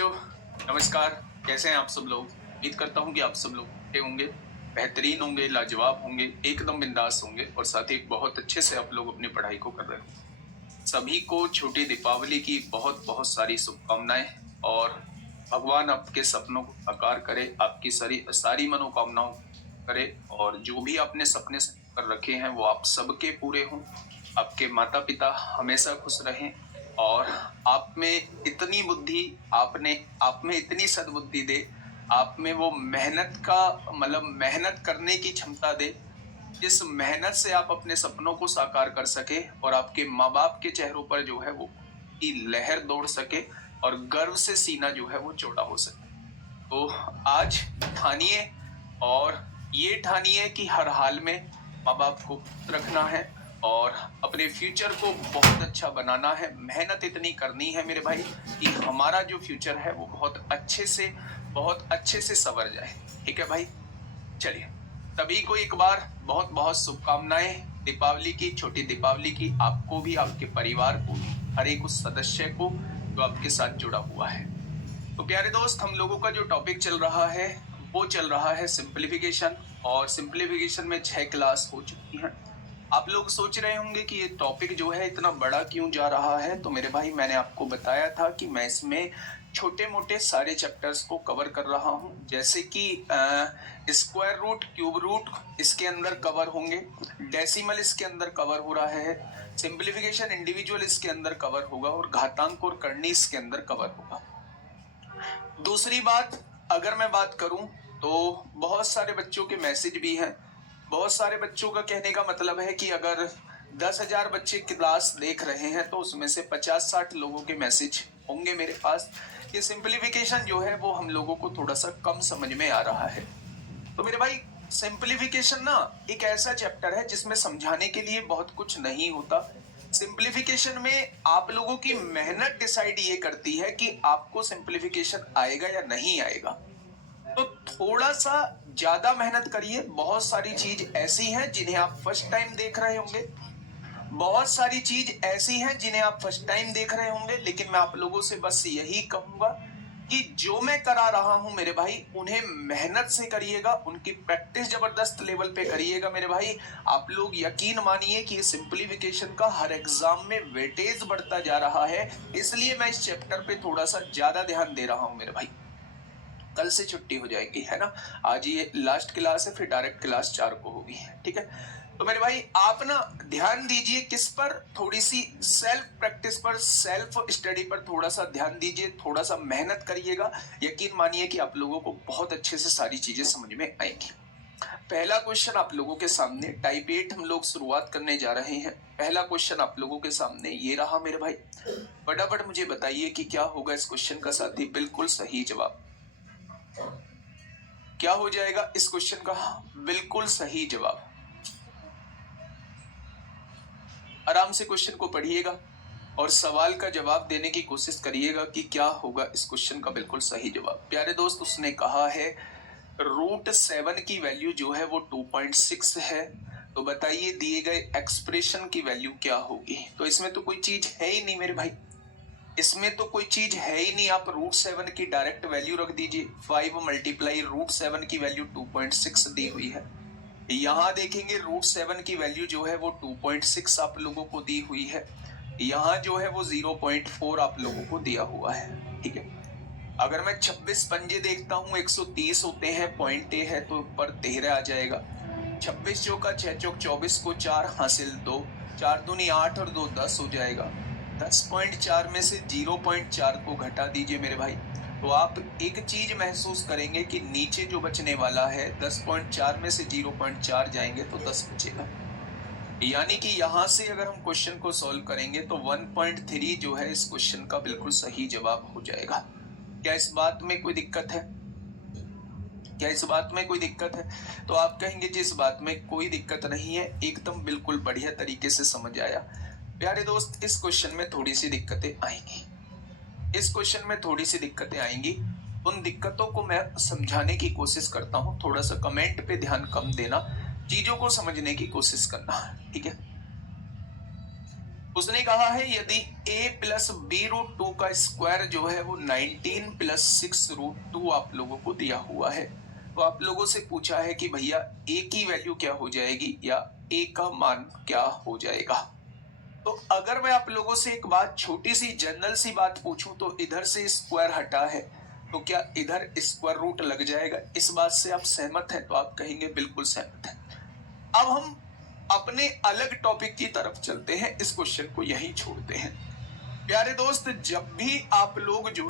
बच्चों, नमस्कार। कैसे हैं आप सब लोग? उम्मीद करता हूँ कि आप सब लोग अच्छे होंगे, बेहतरीन होंगे, लाजवाब होंगे, एकदम बिंदास होंगे और साथ ही बहुत अच्छे से आप लोग अपनी पढ़ाई को कर रहे हो। सभी को छोटी दीपावली की बहुत बहुत सारी शुभकामनाएं और भगवान आपके सपनों को साकार करे, आपकी सारी सारी मनोकामनाओं को करे और जो भी आपने सपने से कर रखे हैं वो आप सबके पूरे हों। आपके माता पिता हमेशा खुश रहें और आप में इतनी बुद्धि आपने आप में इतनी सद्बुद्धि दे, आप में वो मेहनत का मतलब मेहनत करने की क्षमता दे, जिस मेहनत से आप अपने सपनों को साकार कर सके और आपके माँ बाप के चेहरों पर जो है वो की लहर दौड़ सके और गर्व से सीना जो है वो चौड़ा हो सके। तो आज ठानिए और ये ठानिए कि हर हाल में माँ बाप को खुश रखना है और अपने फ्यूचर को बहुत अच्छा बनाना है। मेहनत इतनी करनी है मेरे भाई कि हमारा जो फ्यूचर है वो बहुत अच्छे से संवर जाए। ठीक है भाई, चलिए सभी को एक बार बहुत बहुत शुभकामनाएं दीपावली की, छोटी दीपावली की। आपको भी, आपके परिवार को भी, हर एक उस सदस्य को जो आपके साथ जुड़ा हुआ है। तो प्यारे दोस्त, हम लोगों का जो टॉपिक चल रहा है वो चल रहा है सिंप्लीफिकेशन और सिंप्लीफिकेशन में 6 क्लास हो चुकी हैं। आप लोग सोच रहे होंगे कि ये टॉपिक जो है इतना बड़ा क्यों जा रहा है। तो मेरे भाई, मैंने आपको बताया था कि मैं इसमें छोटे मोटे सारे चैप्टर्स को कवर कर रहा हूँ, जैसे कि स्क्वायर रूट, क्यूब रूट इसके अंदर कवर होंगे, डेसिमल इसके अंदर कवर हो रहा है, सिंप्लीफिकेशन इंडिविजुअल इसके अंदर कवर होगा और घातांक और करनी इसके अंदर कवर होगा। दूसरी बात, अगर मैं बात करूं तो बहुत सारे बच्चों के मैसेज भी हैं। बहुत सारे बच्चों का कहने का मतलब है कि अगर 10,000 बच्चे क्लास देख रहे हैं तो उसमें से 50-60 लोगों के मैसेज होंगे मेरे पास। ये सिंप्लीफिकेशन जो है वो हम लोगों को थोड़ा सा कम समझ में आ रहा है। तो मेरे भाई, सिंप्लीफिकेशन ना एक ऐसा चैप्टर है जिसमें समझाने के लिए बहुत कुछ नहीं होता। सिंप्लीफिकेशन में आप लोगों की मेहनत डिसाइड ये करती है कि आपको सिंप्लीफिकेशन आएगा या नहीं आएगा। तो थोड़ा सा ज्यादा मेहनत करिए। बहुत सारी चीज ऐसी हैं जिन्हें आप फर्स्ट टाइम देख रहे होंगे, बहुत सारी चीज ऐसी हैं जिन्हें आप फर्स्ट टाइम देख रहे होंगे, लेकिन मैं आप लोगों से बस यही कहूंगा कि जो मैं करा रहा हूं मेरे भाई, उन्हें मेहनत से करिएगा, उनकी प्रैक्टिस जबरदस्त लेवल पे करिएगा मेरे भाई। आप लोग यकीन मानिए कि सिंप्लीफिकेशन का हर एग्जाम में वेटेज बढ़ता जा रहा है, इसलिए मैं इस चैप्टर पे थोड़ा सा ज्यादा ध्यान दे रहा हूं मेरे भाई। कल से छुट्टी हो जाएगी, है ना। आज ये लास्ट क्लास है, फिर डायरेक्ट क्लास 4 को होगी। ठीक है, तो मेरे भाई आप ना ध्यान दीजिए किस पर, थोड़ी सी सेल्फ प्रैक्टिस पर, सेल्फ स्टडी पर थोड़ा सा ध्यान दीजिए, थोड़ा सा मेहनत करिएगा। यकीन मानिए कि आप लोगों को बहुत अच्छे से सारी चीजें समझ में आएंगी। पहला क्वेश्चन आप लोगों के सामने, टाइप 8 हम लोग शुरुआत करने जा रहे हैं। पहला क्वेश्चन आप लोगों के सामने ये रहा मेरे भाई। फटाफट मुझे बताइए कि क्या होगा इस क्वेश्चन का साथी। बिल्कुल सही जवाब क्या हो जाएगा इस क्वेश्चन का? बिल्कुल सही जवाब। आराम से क्वेश्चन को पढ़िएगा और सवाल का जवाब देने की कोशिश करिएगा कि क्या होगा इस क्वेश्चन का बिल्कुल सही जवाब। प्यारे दोस्त, उसने कहा है √7 की वैल्यू जो है वो 2.6 है। तो बताइए दिए गए एक्सप्रेशन की वैल्यू क्या होगी। तो इसमें तो कोई चीज है ही नहीं मेरे भाई, इसमें तो कोई चीज है ही नहीं। आप √7 की डायरेक्ट वैल्यू रख दीजिए। 5 मल्टीप्लाई √7 की वैल्यू 2.6 दी हुई है। यहाँ देखेंगे √7 की वैल्यू जो है वो 2.6 आप लोगों को दी हुई है। यहाँ जो है वो 0.4 आप लोगों को दिया हुआ है। ठीक है, अगर मैं 26 पंजे देखता हूँ, 130 होते हैं, पॉइंट ए है तो ऊपर 13 आ जाएगा। 26 चौका 6 चौक 24 को 4 हासिल 2, 4 दूनी 8 और 2 10 हो जाएगा। 10.4 में से 0.4 को घटा दीजिए मेरे भाई, तो आप एक चीज महसूस करेंगे कि नीचे जो बचने वाला है 10.4 में से 0.4 जाएंगे तो 10 बचेगा। यानी कि यहां से अगर हम क्वेश्चन को सॉल्व करेंगे तो 1.3 जो है इस क्वेश्चन का बिल्कुल सही जवाब हो जाएगा। क्या इस बात में कोई दिक्कत है? क्या इस बात में कोई दिक्कत है? तो आप कहेंगे जी इस बात में कोई दिक्कत नहीं है, एकदम बिल्कुल बढ़िया तरीके से समझ आया। प्यारे दोस्त, इस क्वेश्चन में थोड़ी सी दिक्कतें आएंगी, इस क्वेश्चन में थोड़ी सी दिक्कतें आएंगी। उन दिक्कतों को मैं समझाने की कोशिश करता हूँ। थोड़ा सा कमेंट पे ध्यान कम देना, चीजों को समझने की कोशिश करना। ठीक है, उसने कहा है यदि a plus B root two का स्क्वायर जो है वो 19 प्लस 6 रूट टू आप लोगों को दिया हुआ है, तो आप लोगों से पूछा है कि भैया a की वैल्यू क्या हो जाएगी या a का मान क्या हो जाएगा। तो अगर मैं आप लोगों से एक बात, छोटी सी जनरल सी बात पूछूं, तो इधर से स्क्वायर हटा है तो क्या इधर स्क्वायर रूट लग जाएगा? इस बात से आप सहमत हैं? तो आप कहेंगे बिल्कुल सहमत हैं। अब हम अपने अलग टॉपिक की तरफ चलते हैं, इस क्वेश्चन को यहीं छोड़ते हैं। प्यारे दोस्त, जब भी आप लोग जो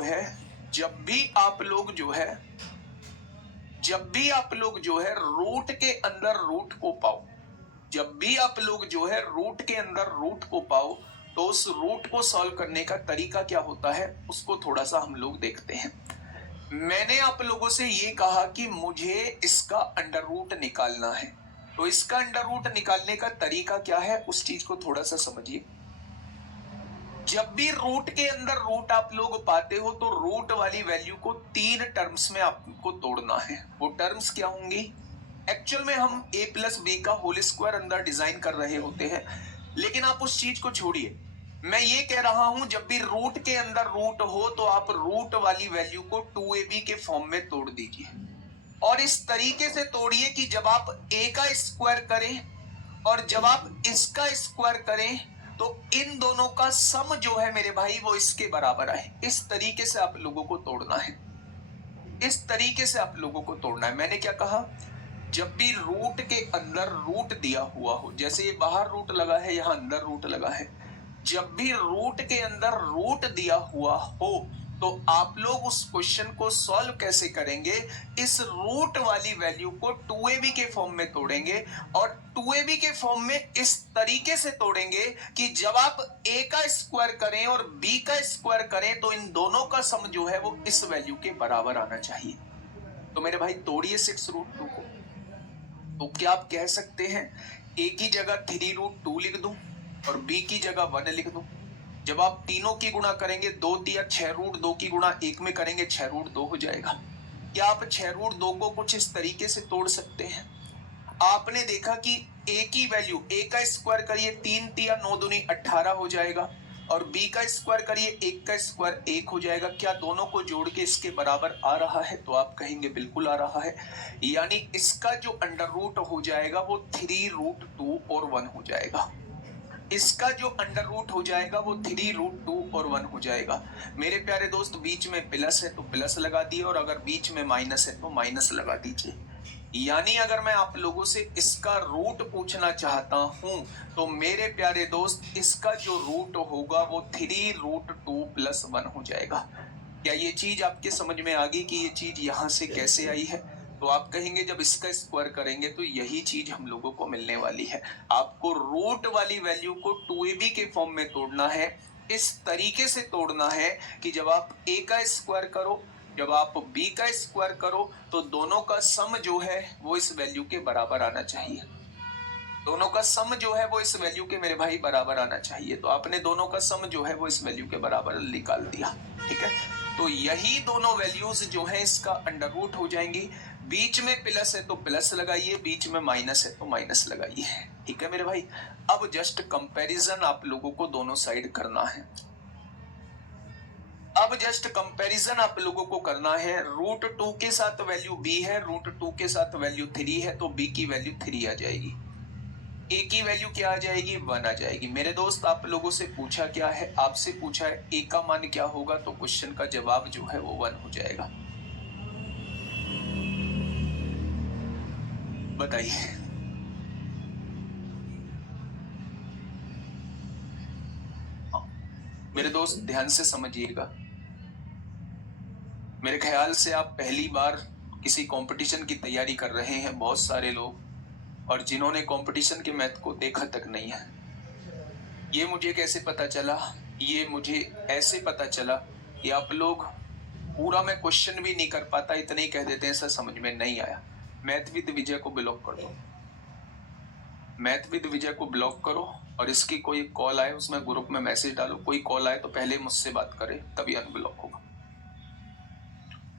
है रूट के अंदर रूट को पाओ, जब भी आप लोग जो है रूट के अंदर रूट को पाओ, तो उस रूट को सॉल्व करने का तरीका क्या होता है उसको थोड़ा सा हम लोग देखते हैं। मैंने आप लोगों से ये कहा कि मुझे इसका अंडर रूट निकालना है, तो इसका अंडर रूट निकालने का तरीका क्या है उस चीज को थोड़ा सा समझिए। जब भी रूट के अंदर रूट आप लोग पाते हो तो रूट वाली वैल्यू को 3 टर्म्स में आपको तोड़ना है। वो टर्म्स क्या होंगी? एक्चुअल में हम a प्लस बी का होल स्क्वायर अंदर डिजाइन कर रहे होते हैं, लेकिन आप उस चीज को छोड़िए। मैं ये कह रहा हूं जब भी रूट के अंदर रूट हो तो आप रूट वाली वैल्यू को 2ab के फॉर्म में तोड़ दीजिए, और इस तरीके से तोड़िए कि जब आप a का स्क्वायर करें और जब आप इसका स्क्वायर करें तो इन दोनों का सम जो है मेरे भाई वो इसके बराबर आए। इस तरीके से आप लोगों को तोड़ना है, इस तरीके से आप लोगों को तोड़ना है। मैंने क्या कहा? जब भी रूट के अंदर रूट दिया हुआ हो, जैसे ये बाहर रूट लगा है, यहां अंदर रूट लगा है, जब भी रूट के अंदर रूट दिया हुआ हो तो आप लोग उस क्वेश्चन को सॉल्व कैसे करेंगे? इस रूट वाली वैल्यू को 2ab के फॉर्म में तोड़ेंगे, और 2ab के फॉर्म में इस तरीके से तोड़ेंगे कि जब आप a का स्क्वायर करें और b का स्क्वायर करें तो इन दोनों का सम जो है वो इस वैल्यू के बराबर आना चाहिए। तो मेरे भाई तोड़िए 6 रूट 2 को। तो क्या आप कह सकते हैं a की जगह 3 रूट 2 लिख दूं और b की जगह 1 लिख दूं? जब आप तीनों की गुणा करेंगे, 2 दिया 6 रूट 2 की गुणा 1 में करेंगे, 6 रूट 2 हो जाएगा। क्या आप 6 रूट 2 को कुछ इस तरीके से तोड़ सकते हैं? आपने देखा कि a की वैल्यू, a का स्क्वायर करिए 3 तिया 9 दूनी 18 हो जाएगा, और b का स्क्वायर करिए 1 का स्क्वायर 1 हो जाएगा। क्या दोनों को जोड़ के इसके बराबर आ रहा है? तो आप कहेंगे बिल्कुल आ रहा है। यानी इसका जो अंडर रूट हो जाएगा वो 3 रूट 2 और 1 हो जाएगा। इसका जो अंडर रूट हो जाएगा वो 3 रूट 2 और 1 हो जाएगा। मेरे प्यारे दोस्त, बीच में प्लस है तो प्लस लगा दिए, और अगर बीच में माइनस है तो माइनस लगा दीजिए। यानी अगर मैं आप लोगों से इसका रूट पूछना चाहता हूं तो मेरे प्यारे दोस्त इसका जो रूट होगा वो 3 रूट 2 प्लस 1 हो जाएगा। क्या ये चीज आपके समझ में आ गई कि ये चीज यहां से कैसे आई है? तो आप कहेंगे जब इसका स्क्वायर करेंगे तो यही चीज हम लोगों को मिलने वाली है। आपको रूट वाली वैल्यू को 2ab के फॉर्म में तोड़ना है, इस तरीके से तोड़ना है कि जब आप a का स्क्वायर करो, जब आप b का स्क्वायर करो तो दोनों का सम जो है वो इस वैल्यू के बराबर आना चाहिए। दोनों का सम जो है वो इस वैल्यू के मेरे भाई बराबर आना चाहिए। तो आपने दोनों का सम जो है वो इस वैल्यू के बराबर निकाल दिया, ठीक है। तो यही दोनों वैल्यूज जो है इसका अंडर रूट हो जाएंगी। बीच में प्लस है तो प्लस लगाइए, बीच में माइनस है तो माइनस लगाइए, ठीक है मेरे भाई। अब जस्ट कंपैरिजन आप लोगों को दोनों साइड करना है। अब जस्ट कंपैरिजन आप लोगों को करना है। रूट 2 के साथ वैल्यू b है, रूट 2 के साथ वैल्यू 3 है, तो b की वैल्यू 3 आ जाएगी, a की वैल्यू क्या आ जाएगी? 1 आ जाएगी। मेरे दोस्त, आप लोगों से पूछा क्या है? आपसे पूछा है a का मान क्या होगा, तो क्वेश्चन का जवाब जो है वो 1 हो जाएगा। बताइए। मेरे दोस्त ध्यान से समझिएगा। मेरे ख्याल से आप पहली बार किसी कंपटीशन की तैयारी कर रहे हैं, बहुत सारे लोग, और जिन्होंने कंपटीशन के मैथ को देखा तक नहीं है। ये मुझे कैसे पता चला? ये मुझे ऐसे पता चला कि आप लोग पूरा मैं क्वेश्चन भी नहीं कर पाता, इतने ही कह देते हैं सर समझ में नहीं आया। मैथ विद विजय को ब्लॉक कर दो, मैथ विद विजय को ब्लॉक करो, और इसकी कोई कॉल आए उसमें ग्रुप में मैसेज डालो, कोई कॉल आए तो पहले मुझसे बात करे तभी अनब्लॉक होगा।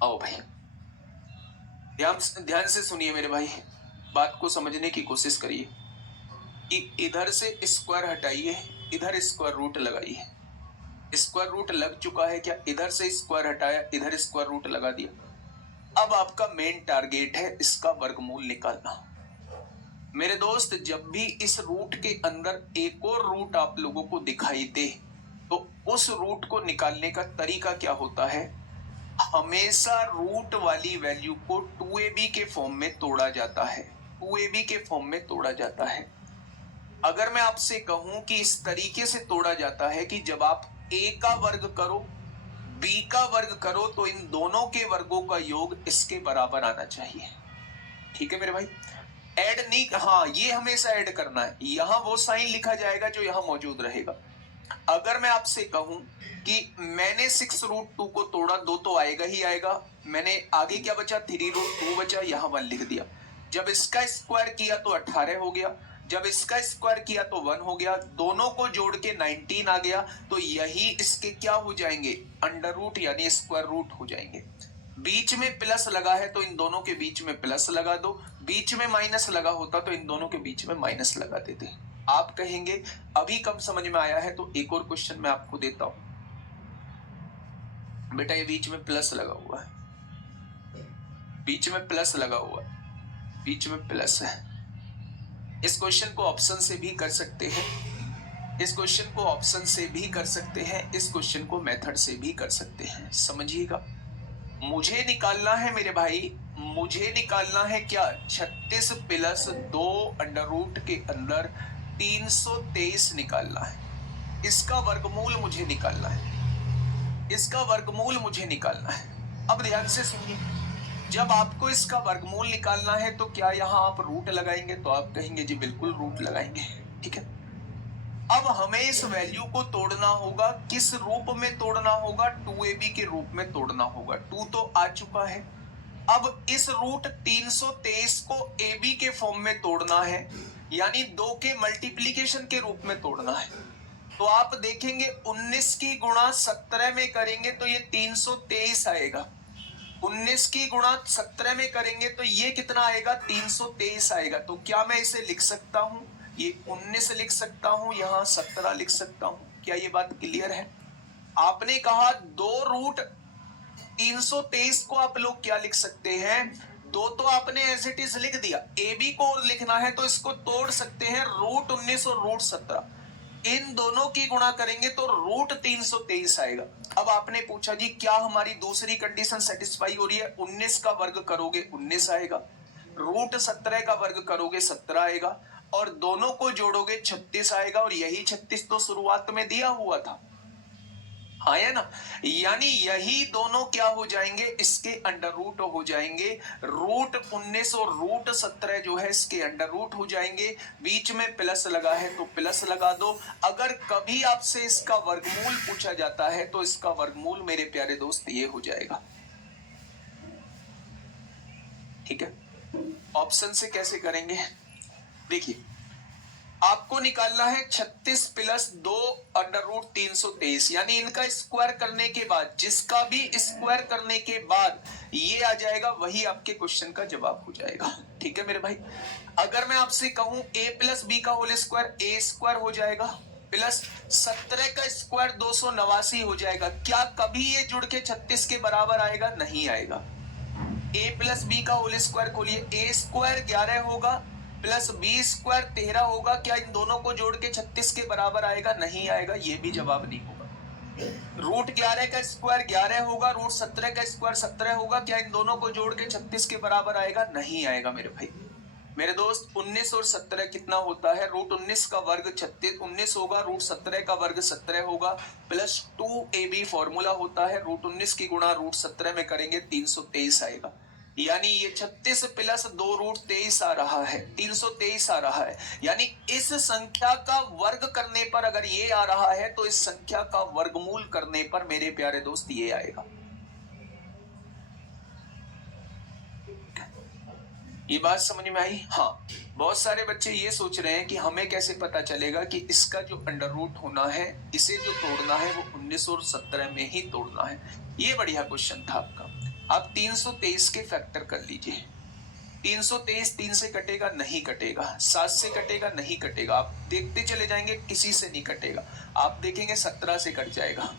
आओ भाई, ध्यान से सुनिए मेरे भाई, बात को समझने की कोशिश करिए। कि इधर से स्क्वायर हटाइए, इधर स्क्वायर रूट लगाइए। स्क्वायर रूट लग चुका है क्या? इधर से स्क्वायर हटाया, इधर स्क्वायर रूट लगा दिया। अब आपका मेन टारगेट है इसका वर्गमूल निकालना। मेरे दोस्त, जब भी इस रूट के अंदर एक और रूट आप लोगों को दिखाई दे तो उस रूट को निकालने का तरीका क्या होता है? हमेशा रूट वाली वैल्यू को 2ab के फॉर्म में तोड़ा जाता है, 2ab के फॉर्म में तोड़ा जाता है। अगर मैं आपसे कहूं कि इस तरीके से तोड़ा जाता है कि जब आप a का वर्ग करो, b का वर्ग करो, तो इन दोनों के वर्गों का योग इसके बराबर आना चाहिए। ठीक है मेरे भाई? ऐड नहीं, हाँ, ये हमेशा ऐड करना है। यहां वो साइन लिखा जाएगा जो यहां मौजूद रहेगा। अगर मैं आपसे कहूं कि मैंने 6√2 को तोड़ा, 2 तो आएगा ही आएगा। मैंने आगे क्या बचा? 3√2 बचा, यहां 1 लिख दिया। जब इसका स्क्वायर किया तो 18 हो गया, जब इसका स्क्वायर किया तो 1 हो गया, दोनों को जोड़ के 19 आ गया। तो यही इसके क्या हो जाएंगे? अंडर रूट यानी स्क्वायर रूट हो जाएंगे। बीच में प्लस लगा है तो इन दोनों के बीच में प्लस लगा दो, बीच में माइनस लगा होता तो इन दोनों के बीच में माइनस लगा देते। आप कहेंगे अभी कम समझ में आया है, तो एक और क्वेश्चन मैं आपको देता हूं। बेटा ये बीच में प्लस लगा हुआ है, बीच में प्लस लगा हुआ है, बीच में प्लस है। इस क्वेश्चन को ऑप्शन से भी कर सकते हैं, इस क्वेश्चन को ऑप्शन से भी कर सकते हैं, इस क्वेश्चन को मेथड से भी कर सकते हैं। समझिएगा, मुझे निकालना है मेरे भाई, मुझे निकालना है क्या? 36 प्लस 2 अंडर रूट के अंदर 323 निकालना है। इसका वर्गमूल मुझे निकालना है, इसका वर्गमूल मुझे निकालना है। अब ध्यान से सुनिए, जब आपको इसका वर्गमूल निकालना है तो क्या यहां आप रूट लगाएंगे? तो आप कहेंगे जी बिल्कुल रूट लगाएंगे। ठीक है, अब हमें इस वैल्यू को तोड़ना होगा। किस रूप में तोड़ना होगा? 2ab के रूप में तोड़ना होगा। 2 तो आ चुका है, अब इस रूट 323 को ab के फॉर्म में तोड़ना है, यानी 2 के मल्टीप्लीकेशन के रूप में तोड़ना है। तो आप देखेंगे 19 की गुणा 17 में करेंगे तो ये 323 आएगा, 19 की गुणा 17 में करेंगे तो ये कितना आएगा? 323 आएगा। तो क्या मैं इसे लिख सकता हूं? ये 19 लिख सकता हूं, यहां 17 लिख सकता हूं। क्या ये बात क्लियर है? आपने कहा 2 रूट 323 को आप लोग क्या लिख सकते हैं? 2 तो आपने एज इट इज लिख दिया, ए बी को लिखना है तो इसको तोड़ सकते हैं, रूट 19 और रूट 17, इन दोनों की गुणा करेंगे तो रूट 323 आएगा। अब आपने पूछा जी क्या हमारी दूसरी कंडीशन सेटिस्फाई हो रही है? 19 का वर्ग करोगे 19 आएगा, रूट 17 का वर्ग करोगे 17 आएगा, और दोनों को जोड़ोगे 36 आएगा, और यही 36 तो शुरुआत में दिया हुआ था, हाँ है ना? यानी यही दोनों क्या हो जाएंगे? इसके अंडर रूट हो जाएंगे। रूट 19 और रूट 17 जो है इसके अंडर रूट हो जाएंगे। बीच में प्लस लगा है तो प्लस लगा दो। अगर कभी आपसे इसका वर्गमूल पूछा जाता है तो इसका वर्गमूल मेरे प्यारे दोस्त ये हो जाएगा। ठीक है, ऑप्शन से कैसे करेंगे? देखिए, आपको निकालना है 36 प्लस 2 अंडर रूट 323, यानी इनका स्क्वायर करने के बाद, जिसका भी स्क्वायर करने के बाद ये आ जाएगा, वही आपके क्वेश्चन का जवाब हो जाएगा। ठीक है मेरे भाई, अगर मैं आपसे कहूं a प्लस बी का होल स्क्वायर, ए स्क्वायर हो जाएगा, प्लस 17 का स्क्वायर 289 हो जाएगा। क्या कभी ये जुड़ के 36 के बराबर आएगा? नहीं आएगा। a प्लस बी का होल स्क्वायर खोलिए, a स्क्वायर 11 होगा प्लस बी स्क्वायर 13 होगा। क्या इन दोनों को जोड़ के 36 के बराबर आएगा? नहीं आएगा, ये भी जवाब नहीं होगा। रूट 11 का स्क्वायर 11 होगा, रूट 17 का स्क्वायर 17 होगा। क्या इन दोनों को जोड़ के 36 के बराबर आएगा? नहीं आएगा मेरे भाई। मेरे दोस्त, 19 और 17 कितना होता है? रूट 19 का वर्ग 19 होगा, रूट 17 का वर्ग 17 होगा, प्लस 2ab फॉर्मूला होता है। रूट 19 की गुणा रूट 17 में करेंगे 323 आएगा, यानी ये 36 प्लस 2 रूट 23 आ रहा है, 323 आ रहा है। यानी इस संख्या का वर्ग करने पर अगर ये आ रहा है तो इस संख्या का वर्गमूल करने पर मेरे प्यारे दोस्त ये आएगा। ये बात समझ में आई? हाँ, बहुत सारे बच्चे ये सोच रहे हैं कि हमें कैसे पता चलेगा कि इसका जो अंडर रूट होना है, इसे जो तोड़ना है वो 19 और 17 में ही तोड़ना है। ये बढ़िया क्वेश्चन था आपका। आप 323 के फैक्टर कर लीजिए। 323 3 से कटेगा नहीं कटेगा, 7 से कटेगा नहीं कटेगा, आप देखते चले जाएंगे किसी से नहीं कटेगा। आप देखेंगे 17 से कट जाएगा,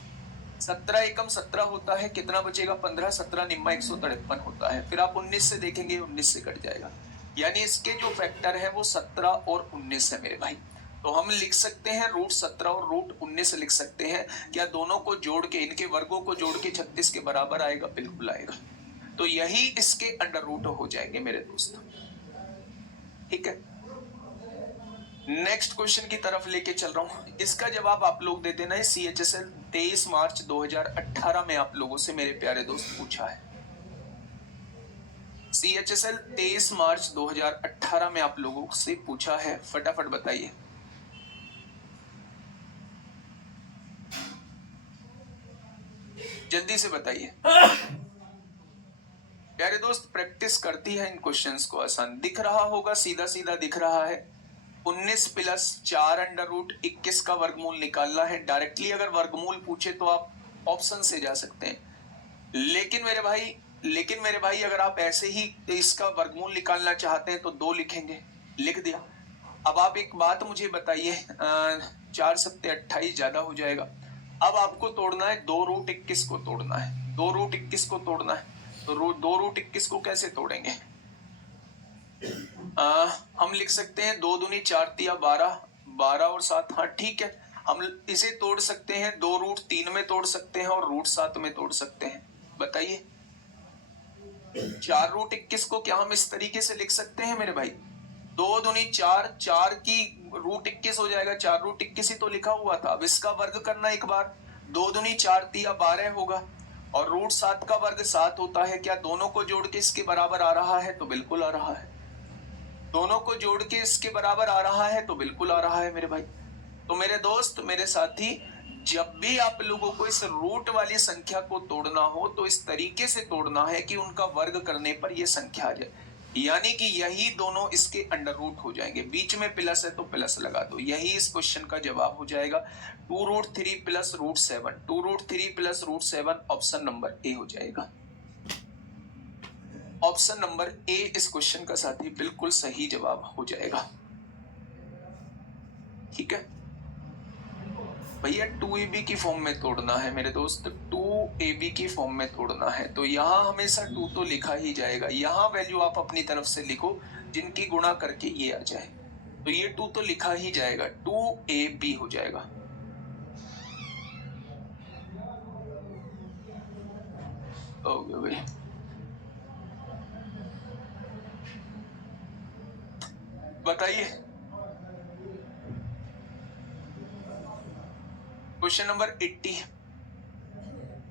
17 एकम 17 होता है, कितना बचेगा 15, 17 निम्मा 153 होता है। फिर आप 19 से देखेंगे 19 से कट जाएगा, यानी इसके जो फैक्टर है वो 17 और 19 है मेरे भाई। तो हम लिख सकते हैं रूट 17 और रूट 19 लिख सकते हैं। क्या दोनों को जोड़ के, इनके वर्गों को जोड़ के 36 के बराबर आएगा? बिल्कुल आएगा। तो यही इसके अंडर रूट हो जाएंगे मेरे दोस्त, ठीक है। नेक्स्ट क्वेश्चन की तरफ लेके चल रहा हूं, इसका जवाब आप लोग दे देना है। CHSL 23 मार्च 2018 में आप लोगों से मेरे प्यारे दोस्त पूछा है। CHSL 23 मार्च 2018 में आप लोगों से पूछा है, फटाफट बताइए। जल्दी से बताइए प्यारे दोस्त, प्रैक्टिस करती है इन क्वेश्चंस को। आसान दिख रहा होगा, सीधा सीधा दिख रहा है। 19 प्लस 4 अंडर रूट 21 का वर्गमूल निकालना है। डायरेक्टली अगर वर्गमूल पूछे तो आप ऑप्शन से जा सकते हैं, लेकिन मेरे भाई अगर आप ऐसे ही इसका वर्गमूल निकालना चाहते हैं तो 2 लिखेंगे, लिख दिया। अब आप एक बात मुझे बताइए, 4 सत्ते 28 ज्यादा हो जाएगा। अब आपको तोड़ना है 2 रूट 21 को तोड़ना है, 2 रूट 21 को तोड़ना है। तो 2 रूट 21 को कैसे तोड़ेंगे? हम लिख सकते हैं 2 दूनी 4 तिया 12, 12 और 7, हाँ ठीक है। हम इसे तोड़ सकते हैं, 2 रूट 3 में तोड़ सकते हैं और रूट 7 में तोड़ सकते हैं। बताइए 4 रूट 21 को क्या हम इस तरीके से लिख सकते हैं मेरे भाई? 2 दूनी 4, 4 की रूट 21 हो जाएगा, 4 रूट 21 ही तो लिखा हुआ था। अब इसका वर्ग करना एक बार, 2 दूनी 4 तिया 12 होगा और रूट 7 का वर्ग 7 होता है। क्या दोनों को जोड़ के इसके बराबर आ रहा है? तो बिल्कुल आ रहा है। दोनों को जोड़ के इसके बराबर आ रहा है तो बिल्कुल आ रहा है मेरे भाई। तो मेरे दोस्त, मेरे साथी, जब भी आप लोगों को इस रूट वाली संख्या को तोड़ना हो तो इस तरीके से तोड़ना है कि उनका वर्ग करने पर यह संख्या आ जाए, यानी कि यही दोनों इसके अंडर रूट हो जाएंगे। बीच में प्लस है तो प्लस लगा दो, यही इस क्वेश्चन का जवाब हो जाएगा। 2 root 3 plus root 7, 2 root 3 plus root 7 option number A हो जाएगा। ऑप्शन नंबर ए इस क्वेश्चन का साथी बिल्कुल सही जवाब हो जाएगा, ठीक है भैया। 2ab की फॉर्म में तोड़ना है मेरे दोस्त, 2ab की फॉर्म में तोड़ना है। तो यहाँ हमेशा 2 तो लिखा ही जाएगा, यहाँ वैल्यू आप अपनी तरफ से लिखो जिनकी गुणा करके ये आ जाए, तो ये 2 तो लिखा ही जाएगा, 2ab हो जाएगा। ओके भाई, बताइए क्वेश्चन नंबर 80।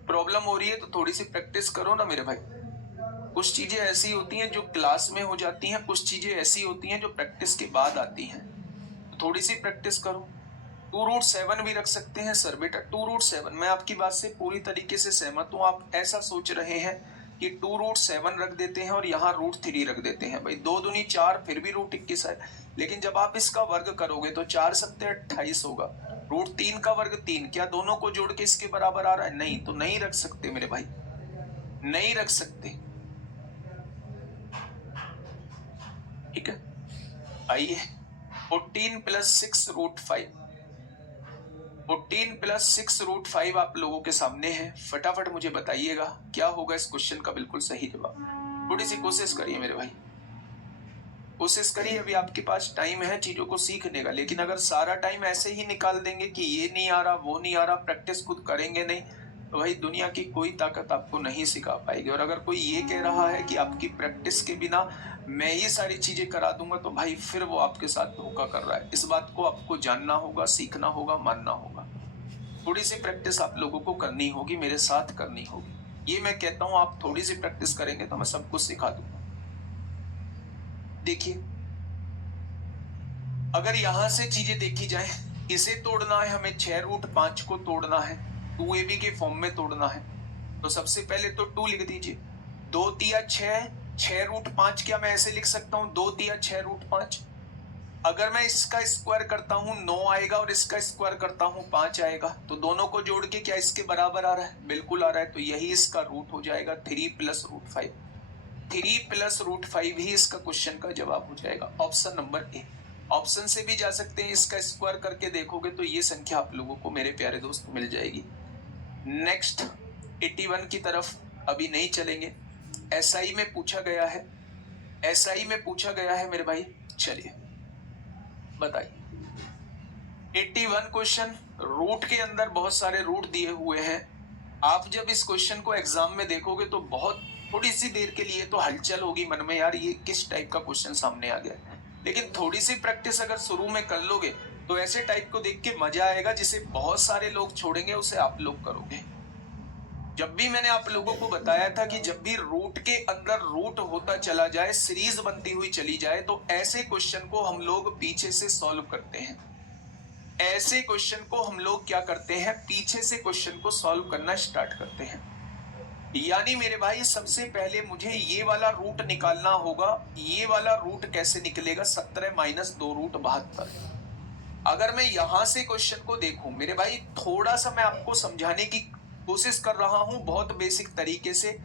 प्रॉब्लम हो रही है तो थोड़ी सी प्रैक्टिस करो ना मेरे भाई। कुछ चीजें ऐसी होती हैं जो क्लास में हो जाती हैं, कुछ चीजें ऐसी होती हैं जो प्रैक्टिस के बाद आती हैं, तो थोड़ी सी प्रैक्टिस करो। 2 रूट 7 भी रख सकते हैं सर बेटा, 2 रूट 7, मैं आपकी बात से पूरी तरीके से सहमत हूँ। आप ऐसा सोच रहे हैं कि 2 रूट 7 रख देते हैं और यहाँ रूट 3 रख देते हैं। भाई 2 दूनी 4, फिर भी रूट 21 है, लेकिन जब आप इसका वर्ग करोगे तो 4 सत्ते 28 होगा, रूट 3 का वर्ग 3। क्या दोनों को जोड़ के इसके बराबर आ रहा है? नहीं, तो नहीं रख सकते मेरे भाई, नहीं रख सकते, ठीक है। आइए 14 प्लस 6 रूट 5, 14 प्लस 6 रूट 5 आप लोगों के सामने है। फटाफट मुझे बताइएगा क्या होगा इस क्वेश्चन का बिल्कुल सही जवाब। थोड़ी सी कोशिश करिए मेरे भाई, कोशिश करिए, अभी आपके पास टाइम है चीजों को सीखने का। लेकिन अगर सारा टाइम ऐसे ही निकाल देंगे कि ये नहीं आ रहा वो नहीं आ रहा, प्रैक्टिस खुद करेंगे नहीं, तो भाई दुनिया की कोई ताकत आपको नहीं सिखा पाएगी। और अगर कोई ये कह रहा है कि आपकी प्रैक्टिस के बिना मैं ही सारी चीजें करा दूंगा, तो भाई फिर वो आपके साथ धोखा कर रहा है। इस बात को आपको जानना होगा, सीखना होगा, मानना होगा। थोड़ी सी प्रैक्टिस आप लोगों को करनी होगी, मेरे साथ करनी होगी। ये मैं कहता हूं, आप थोड़ी सी प्रैक्टिस करेंगे तो मैं सब कुछ सिखा दूंगा। देखिए अगर यहां से चीजें देखी जाए, इसे तोड़ना है हमें, 6 रूट 5 को तोड़ना है, 2ab के फॉर्म में तोड़ना है। तो सबसे पहले तो 2 लिख दीजिए, 2 तिया 6, 6 रूट 5 क्या मैं ऐसे लिख सकता हूं, 2 तिया 6 रूट 5। अगर मैं इसका स्क्वायर करता हूं 9 आएगा और इसका स्क्वायर करता हूं 5 आएगा। तो दोनों को जोड़ के क्या इसके बराबर आ रहा है? बिल्कुल आ रहा है। तो यही इसका रूट हो जाएगा 3 प्लस रूट 5। 3 प्लस रूट 5 ही इसका क्वेश्चन का जवाब हो जाएगा, ऑप्शन नंबर ए। ऑप्शन से भी जा सकते हैं, इसका स्क्वायर करके देखोगे तो ये संख्या आप लोगों को मेरे प्यारे दोस्त मिल जाएगी। नेक्स्ट 81 की तरफ अभी नहीं चलेंगे, एसआई में पूछा गया है, एसआई में पूछा गया है मेरे भाई। चलिए बताइए 81 क्वेश्चन, रूट के अंदर बहुत सारे रूट दिए हुए हैं। आप जब इस क्वेश्चन को एग्जाम में देखोगे तो बहुत थोड़ी सी देर के लिए तो हलचल होगी मन में, यार ये किस टाइप का क्वेश्चन सामने आ गया। लेकिन थोड़ी सी प्रैक्टिस अगर शुरू में कर लोगे तो ऐसे टाइप को देख के मजा आएगा, जिसे बहुत सारे लोग छोड़ेंगे उसे आप लोग करोगे। जब भी मैंने आप लोगों को बताया था कि जब भी रूट के अंदर रूट होता चला जाए, सीरीज बनती हुई चली जाए, तो ऐसे क्वेश्चन को हम लोग पीछे से सॉल्व करते हैं। ऐसे क्वेश्चन को हम लोग क्या करते हैं, पीछे से क्वेश्चन को सॉल्व करना स्टार्ट करते हैं। यानी मेरे भाई सबसे पहले मुझे ये वाला रूट निकालना होगा। ये वाला रूट कैसे निकलेगा, 17 माइनस 2 रूट 72। अगर मैं यहां से क्वेश्चन को देखूं मेरे भाई, थोड़ा सा मैं आपको समझाने की कोशिश कर रहा हूं बहुत बेसिक तरीके से।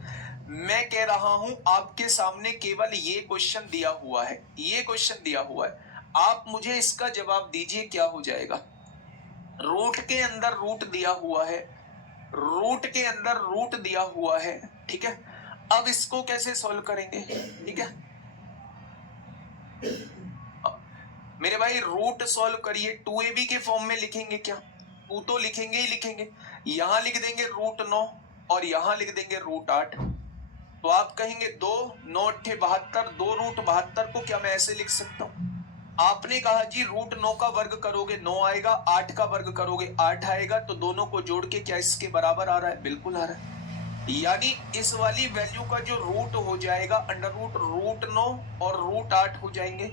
मैं कह रहा हूं आपके सामने केवल ये क्वेश्चन दिया हुआ है, ये क्वेश्चन दिया हुआ है, आप मुझे इसका जवाब दीजिए क्या हो जाएगा। रूट के अंदर रूट दिया हुआ है, रूट के अंदर रूट दिया हुआ है, ठीक है। अब इसको कैसे सॉल्व करेंगे, ठीक है मेरे भाई। रूट सॉल्व करिए, 2ab के फॉर्म में लिखेंगे क्या, 2 तो लिखेंगे ही लिखेंगे। यहां लिख देंगे रूट 9 और यहां लिख देंगे रूट 8। तो आप कहेंगे 2 9 8 72, 2 रूट 72 को क्या मैं ऐसे लिख सकता हूं। आपने कहा जी रूट 9 का वर्ग करोगे 9 आएगा, 8 का वर्ग करोगे 8 आएगा, तो दोनों को जोड़ के क्या इसके बराबर आ रहा है, बिल्कुल आ रहा है। यानी इस वाली वैल्यू का जो रूट हो जाएगा अंडर रूट 9 और रूट 8 हो जाएंगे।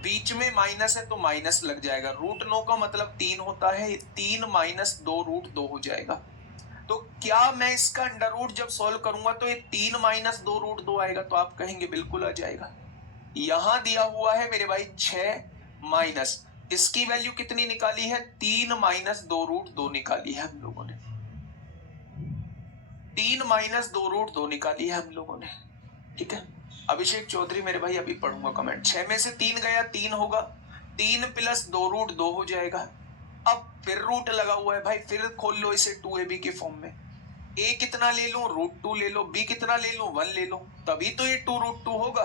बीच में माइनस है तो माइनस लग जाएगा, रूट 9 का मतलब 3 होता है, 3 माइनस 2 रूट 2 हो जाएगा। तो क्या मैं इसका अंडर रूट जब सॉल्व करूंगा तो ये 3 माइनस 2 रूट 2 आएगा, तो आप कहेंगे बिल्कुल आ जाएगा। यहां दिया हुआ है मेरे भाई 6 माइनस, इसकी वैल्यू कितनी निकाली है, 3 माइनस 2 रूट 2 निकाली है हम लोगों ने, 3 माइनस 2 रूट 2 निकाली है हम लोगों ने, ठीक है। अभिषेक चौधरी मेरे भाई अभी पढ़ूंगा कमेंट। 6 में से 3 गया 3 होगा, 3 प्लस 2 रूट 2 हो जाएगा। अब फिर रूट लगा हुआ है भाई, फिर खोल लो इसे 2ab के फॉर्म में। a कितना ले लूं, रूट 2 ले लो, b कितना ले लूं, 1 ले लो, तभी तो ये 2 रूट 2 होगा।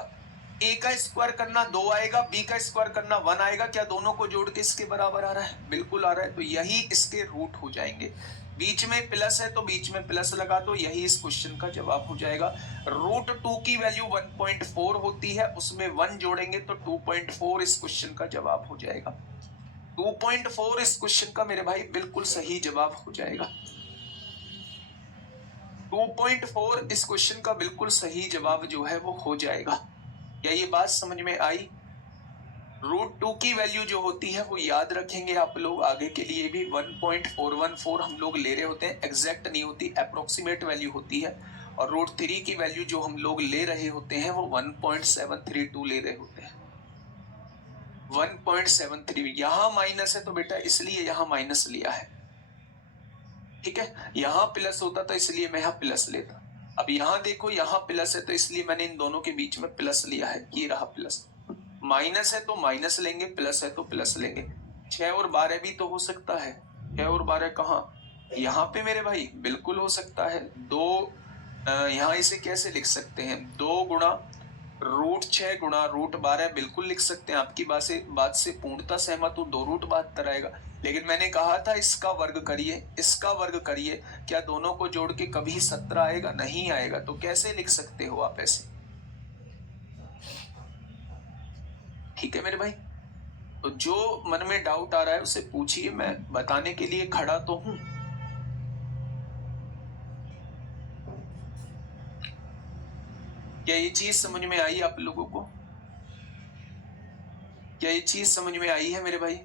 a का स्क्वायर करना 2 आएगा, b का स्क्वायर करना 1 आएगा, क्या दोनों को जोड़ के इसके बराबर आ रहा है, बिल्कुल आ रहा है। तो यही इसके रूट हो जाएंगे। बीच में प्लस है तो बीच में प्लस लगा दो, यही इस क्वेश्चन का जवाब हो जाएगा। रूट 2 की वैल्यू 1.4 होती है, उसमें 1 जोड़ेंगे तो 2.4 इस क्वेश्चन का जवाब हो जाएगा। 2.4 इस क्वेश्चन का मेरे भाई बिल्कुल सही जवाब हो जाएगा। 2.4 इस क्वेश्चन का बिल्कुल सही जवाब जो है वो हो जाएगा। क्या ये बात समझ में आई। रूट 2 की वैल्यू जो होती है वो याद रखेंगे आप लोग, आगे के लिए भी 1.414 हम लोग ले रहे होते हैं, एग्जैक्ट नहीं होती, अप्रोक्सीमेट वैल्यू होती है। और रूट 3 की वैल्यू जो हम लोग ले रहे होते हैं वो 1.732 ले रहे होते हैं, 1.73। यहां माइनस है तो बेटा इसलिए यहां माइनस लिया है, ठीक है। यहां प्लस होता तो इसलिए मैं यहां प्लस लेता। अब यहां देखो यहां प्लस है तो इसलिए मैंने इन दोनों के बीच में प्लस लिया है, ये रहा प्लस। माइनस है तो माइनस लेंगे, प्लस है तो प्लस लेंगे। 6 और 12 भी तो हो सकता है, 6 और 12 कहाँ, यहाँ पे मेरे भाई बिल्कुल हो सकता है। 2 यहाँ इसे कैसे लिख सकते हैं, 2 गुणा रूट 6 गुणा रूट 12 बिल्कुल लिख सकते हैं। आपकी बात से पूर्णतः सहमत हूँ, 2 रूट 72 आएगा। लेकिन मैंने कहा था इसका वर्ग करिए, इसका वर्ग करिए, क्या दोनों को जोड़ के कभी 17 आएगा, नहीं आएगा। तो कैसे लिख सकते हो आप ऐसे, ठीक है मेरे भाई। तो जो मन में डाउट आ रहा है उसे पूछिए, मैं बताने के लिए खड़ा तो हूं। क्या ये चीज समझ में आई आप लोगों को, क्या ये चीज समझ में आई है मेरे भाई।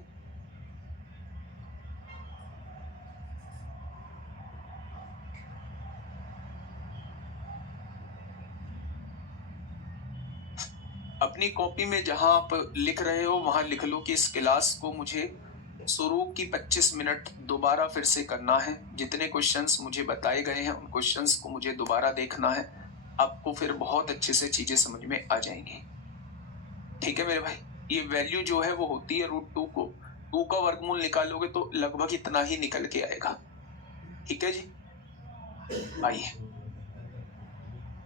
अपनी कॉपी में जहां आप लिख रहे हो वहां लिख लो कि इस क्लास को मुझे शुरू की 25 मिनट दोबारा फिर से करना है। जितने क्वेश्चंस मुझे बताए गए हैं उन क्वेश्चंस को मुझे दोबारा देखना है। आपको फिर बहुत अच्छे से चीजें समझ में आ जाएंगी। ठीक है मेरे भाई, ये वैल्यू जो है वो होती है √2 को 2 का वर्गमूल निकालोगे तो लगभग इतना ही निकल के आएगा। ठीक है जी, आइए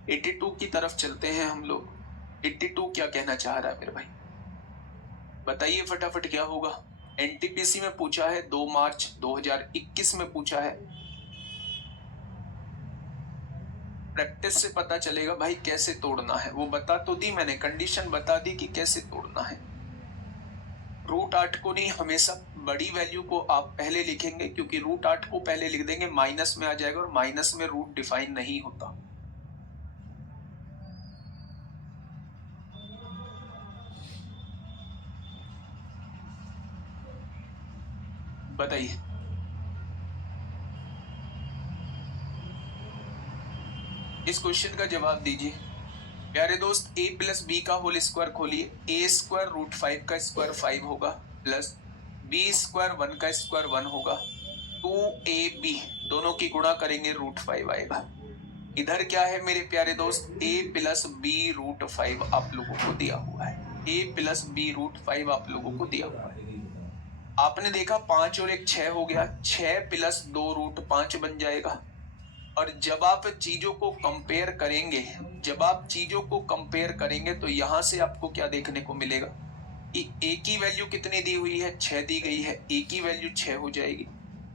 82 की तरफ चलते हैं हम लोग। 82 क्या कहना चाह रहा है मेरे भाई, बताइए फटाफट क्या होगा। एनटीपीसी में पूछा है, 2 मार्च 2021 में पूछा है। प्रैक्टिस से पता चलेगा भाई कैसे तोड़ना है, वो बता तो दी मैंने, कंडीशन बता दी कि कैसे तोड़ना है। √8 को नहीं, हमेशा बड़ी वैल्यू को आप पहले लिखेंगे, क्योंकि √8 को पहले लिख देंगे माइनस में आ जाएगा, और माइनस में रूट डिफाइन नहीं होता। बताइए, इस क्वेश्चन का जवाब दीजिए प्यारे दोस्त। a प्लस बी का होल स्क्वायर खोलिए, a² √5 का स्क्वायर 5 होगा, प्लस b² 1 का स्क्वायर 1 होगा, 2ab दोनों की गुणा करेंगे √5 आएगा। इधर क्या है मेरे प्यारे दोस्त, a प्लस बी √5 आप लोगों को दिया हुआ है, a प्लस बी √5 आप लोगों को दिया हुआ है। आपने देखा 5 और 1 6 हो गया, 6 प्लस 2 √5 बन जाएगा। और जब आप चीजों को कंपेयर करेंगे, तो यहां से आपको क्या देखने को मिलेगा कि a की वैल्यू कितनी दी हुई है, 6 दी गई है, a की वैल्यू 6 हो जाएगी,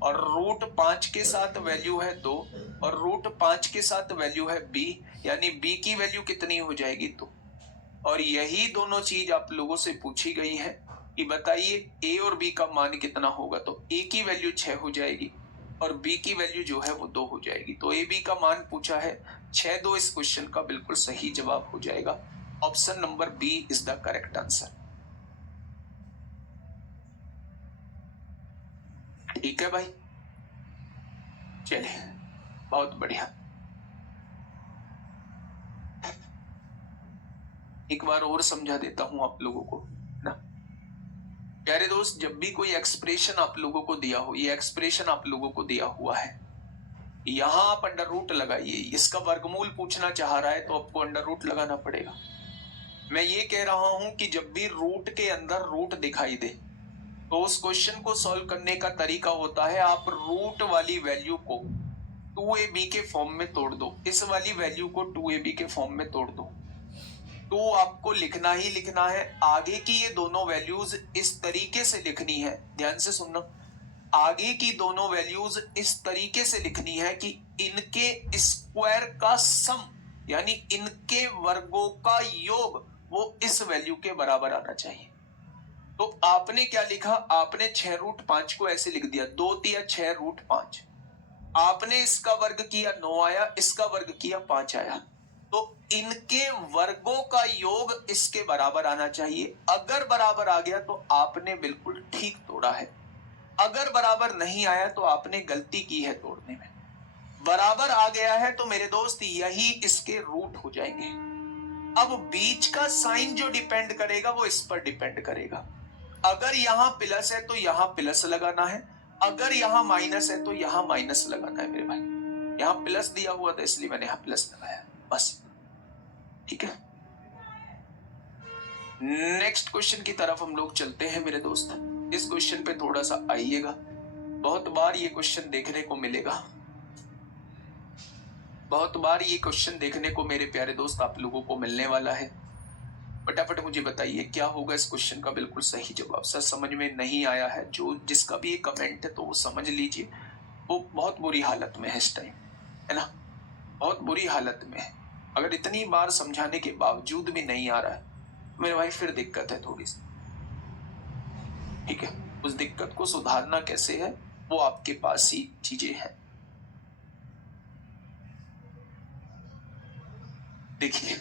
और √5 के साथ वैल्यू है 2, और √5 के साथ वैल्यू है b, यानी b की वैल्यू कितनी हो जाएगी 2। और यही दोनों चीज आप लोगों से पूछी गई है कि बताइए a और b का मान कितना होगा, तो a की वैल्यू 6 हो जाएगी और b की वैल्यू जो है वो 2 हो जाएगी। तो a b का मान पूछा है 6, 2 इस क्वेश्चन का बिल्कुल सही जवाब हो जाएगा। Option number B is the correct answer. ठीक है भाई, चलिए बहुत बढ़िया। एक बार और समझा देता हूं आप लोगों को ना प्यारे दोस्त, जब भी कोई एक्सप्रेशन आप लोगों को दिया हो, ये एक्सप्रेशन आप लोगों को दिया हुआ है, यहां आप अंडर रूट लगाइए। इसका वर्गमूल पूछना चाह रहा है तो आपको अंडर रूट लगाना पड़ेगा। मैं ये कह रहा हूं कि जब भी रूट के अंदर रूट दिखाई दे तो उस क्वेश्चन को सॉल्व करने का तरीका होता है, आप रूट वाली वैल्यू को 2ab के फॉर्म में तोड़ दो, इस वाली वैल्यू को 2ab के फॉर्म में तोड़ दो। तो आपको लिखना ही लिखना है, आगे की ये दोनों वैल्यूज इस तरीके से लिखनी है, ध्यान से सुनना, आगे की दोनों वैल्यूज इस तरीके से लिखनी है कि इनके स्क्वायर का सम, यानी इनके वर्गों का योग वो इस वैल्यू के बराबर आना चाहिए। तो आपने क्या लिखा, आपने 6√5 को ऐसे लिख दिया, 2 तिया 6√5, आपने इसका वर्ग किया 9 आया, इसका वर्ग किया 5 आया, तो इनके वर्गों का योग इसके बराबर आना चाहिए। अगर बराबर आ गया तो आपने बिल्कुल ठीक तोड़ा है, अगर बराबर नहीं आया तो आपने गलती की है तोड़ने में। बराबर आ गया है तो मेरे दोस्त यही इसके रूट हो जाएंगे। अब बीच का साइन जो डिपेंड करेगा वो इस पर डिपेंड करेगा। अगर यहां प्लस है तो यहां प्लस लगाना है, अगर यहां माइनस है तो यहां माइनस लगाना है मेरे भाई। यहां प्लस दिया हुआ था इसलिए मैंने यहां प्लस लगाया, बस। ठीक है, नेक्स्ट क्वेश्चन की तरफ हम लोग चलते हैं मेरे दोस्त। इस क्वेश्चन पे थोड़ा सा आइएगा, बहुत बार ये क्वेश्चन देखने को मिलेगा, बहुत बार ये क्वेश्चन देखने को मेरे प्यारे दोस्त आप लोगों को मिलने वाला है। फटाफट मुझे बताइए क्या होगा इस क्वेश्चन का बिल्कुल सही जवाब। सर समझ में नहीं आया है, जो जिसका भी ये कमेंट है तो वो समझ लीजिए वो बहुत बुरी हालत में है इस टाइम, है ना, बहुत बुरी हालत में है। अगर इतनी बार समझाने के बावजूद भी नहीं आ रहा है मेरे भाई, फिर दिक्कत है थोड़ी सी। ठीक है, उस दिक्कत को सुधारना कैसे है वो आपके पास ही चीजें हैं। देखिए,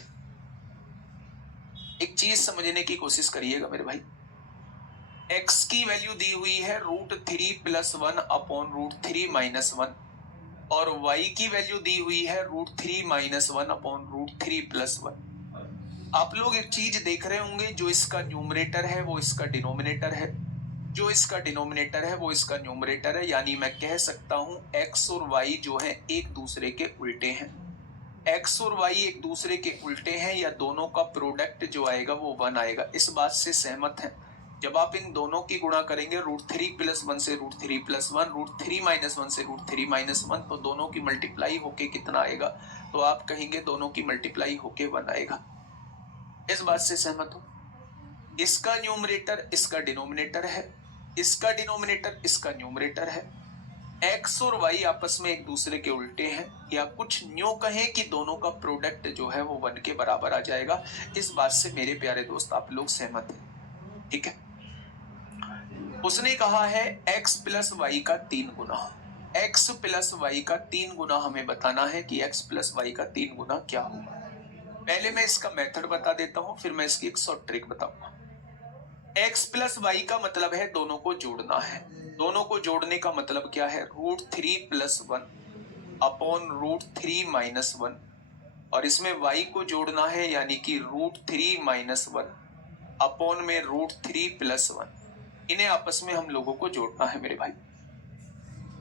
एक चीज समझने की कोशिश करिएगा मेरे भाई। x की वैल्यू दी हुई है √3 + 1 अपॉन √3 - 1, और y की वैल्यू दी हुई है √3 - 1 अपॉन √3 + 1। आप लोग एक चीज देख रहे होंगे, जो इसका न्यूमरेटर है वो इसका डिनोमिनेटर है, जो इसका डिनोमिनेटर है वो इसका न्यूमरेटर है, यानी मैं कह सकता हूं x और y जो है एक दूसरे के उल्टे हैं। x और y एक दूसरे के उल्टे हैं या दोनों का प्रोडक्ट जो आएगा वो 1 आएगा, इस बात से सहमत हैं? जब आप इन दोनों की गुणा करेंगे √3 + 1 से √3 + 1, √3 - 1 से √3 - 1, तो दोनों की मल्टीप्लाई होके कितना आएगा? तो आप कहेंगे दोनों की मल्टीप्लाई होके 1 आएगा। इस बात से सहमत हो? इसका न्यूमरेटर इसका डिनोमिनेटर है, इसका डिनोमिनेटर इसका न्यूमरेटर है। x और y आपस में एक दूसरे के उल्टे हैं, या कुछ न्यू कहें कि दोनों का प्रोडक्ट जो है वो 1 के बराबर आ जाएगा। इस बात से मेरे प्यारे दोस्त आप लोग सहमत हैं? ठीक है। उसने कहा है x + y का 3 गुना। x + y का 3 गुना हमें बताना है कि x + y का 3 गुना क्या होगा। पहले मैं इसका मेथड बता देता हूं, फिर मैं इसकी एक शॉर्ट ट्रिक बताऊंगा। x + y का मतलब है दोनों को जोड़ना है। दोनों को जोड़ने का मतलब क्या है? √3 + 1 अपॉन √3 - 1, और इसमें y को जोड़ना है यानी कि √3 - 1 अपॉन में √3 + 1। इन्हें आपस में हम लोगों को जोड़ना है मेरे भाई।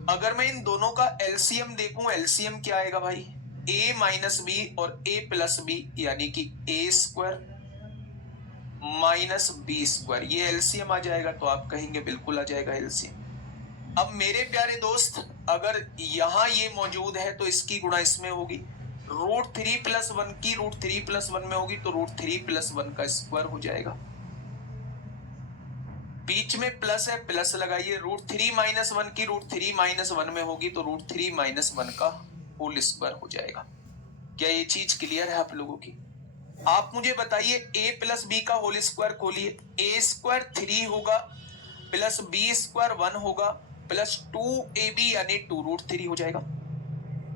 अगर मैं इन दोनों का एलसीएम देखूं, एलसीएम क्या आएगा भाई? a - b और a + b यानी कि a² - b², ये एलसीएम आ जाएगा। तो आप कहेंगे बिल्कुल आ जाएगा एलसीएम। अब मेरे प्यारे दोस्त, अगर यहां ये मौजूद है तो इसकी गुणा इसमें होगी। √3 + 1 की √3 + 1 में होगी तो √3 + 1 का स्क्वायर हो जाएगा। बीच में प्लस है, प्लस लगाइए। √3 - 1 की √3 - 1 में होगी तो √3 - 1 का होल स्क्वायर हो जाएगा। क्या ये चीज क्लियर है आप लोगों की? आप मुझे बताइए, a + b का होल स्क्वायर खोलिए। a² 3 होगा, प्लस b² 1 होगा, प्लस 2ab यानी 2√3 हो जाएगा।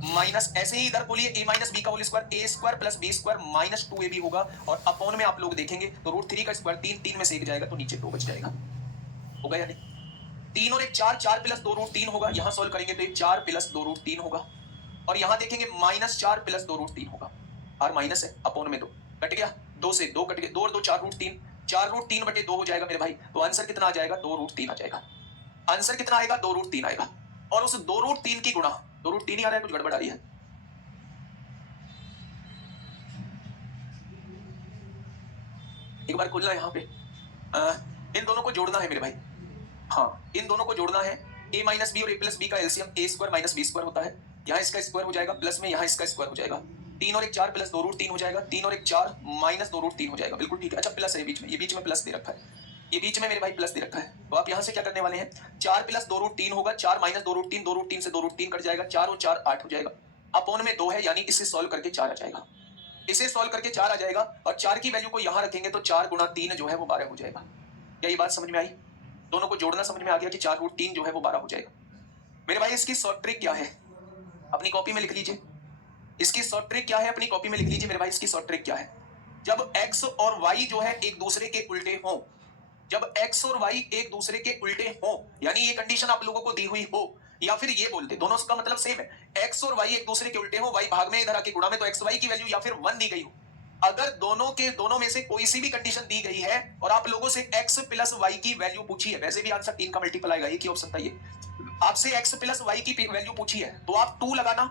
माइनस ऐसे ही इधर खोलिए, a - b का whole square, a² + b² - 2ab होगा, और अपॉन में आप लोग देखेंगे तो √3 का स्क्वायर 3, 3 में से 1 जाएगा तो नीचे 2 बच जाएगा। होगा या नहीं? 3 और 1 4, 4 + 2√3 होगा। यहां सॉल्व करेंगे तो 4 + 2√3 होगा, और यहां देखेंगे -4 + 2√3 होगा। r माइनस है, अपॉन में 2 कट गया, 2 से 2 कट गया, 2 और 2 4√3, 4√3/2 हो जाएगा मेरे भाई। तो आंसर कितना आ जाएगा? 2√3 आ जाएगा। आंसर कितना आएगा? 2√3 आएगा। और उस 2√3 की गुणा, 2√3 ही आ रहा है, कुछ गड़बड़ आ रही है। एक बार खोलना यहाँ पे, इन दोनों को जोड़ना है मेरे भाई। हाँ, इन दोनों को जोड़ना है। a - b और a + b का एलसीएम a² - b² होता है। यहाँ इसका स्क्वायर हो जाएगा, प्लस में यहाँ इसका स्क्वायर हो जाएगा। 3 और 1 4 + 2√3 हो जाएगा। 3 और 1 4 - 2√3 हो जाएगा। बिल्कुल ठीक है। अच्छा, प्लस है बीच में, ये बीच में प्लस दे रखा है, ये बीच में मेरे भाई प्लस दे रखा है। तो आप यहाँ से क्या करने वाले हैं? 4 + 2√3 होगा, 4 - 2√3, 2√3 से 2√3 कट जाएगा, 4 और 4 8 हो जाएगा। अपॉन में 2 है, यानी इसे सॉल्व करके 4 आ जाएगा। इसे सॉल्व करके 4 आ जाएगा, और 4 की वैल्यू को यहाँ रखेंगे तो 4 × 3 जो है वो 12 हो जाएगा। क्या ये बात समझ में आई? दोनों को जोड़ना समझ में आ गया कि 4√3 जो है वो 12 हो जाएगा। मेरे भाई इसकी शॉर्ट ट्रिक क्या है? अपनी कॉपी में लिख लीजिए। इसकी शॉर्ट ट्रिक क्या है? अपनी कॉपी में लिख लीजिए मेरे भाई। इसकी शॉर्ट ट्रिक क्या है? जब x और y जो है एक दूसरे के उल्टे हों, जब x और y एक दूसरे के उल्टे हों, यानी ये कंडीशन आप लोगों को दी हुई हो, या फिर ये बोलते दोनों का मतलब सेम है, x और y एक दूसरे के उल्टे हो, y भाग में इधर आके गुणा में, तो xy की वैल्यू या फिर 1 दी गई हो। अगर दोनों में से कोई सी भी कंडीशन दी गई है और आप लोगों से x + y की वैल्यू पूछी है, वैसे भी आंसर 3 का मल्टीपल आएगा, एक ही ऑप्शन था ये। आपसे x + y की वैल्यू पूछी है तो आप 2 लगाना,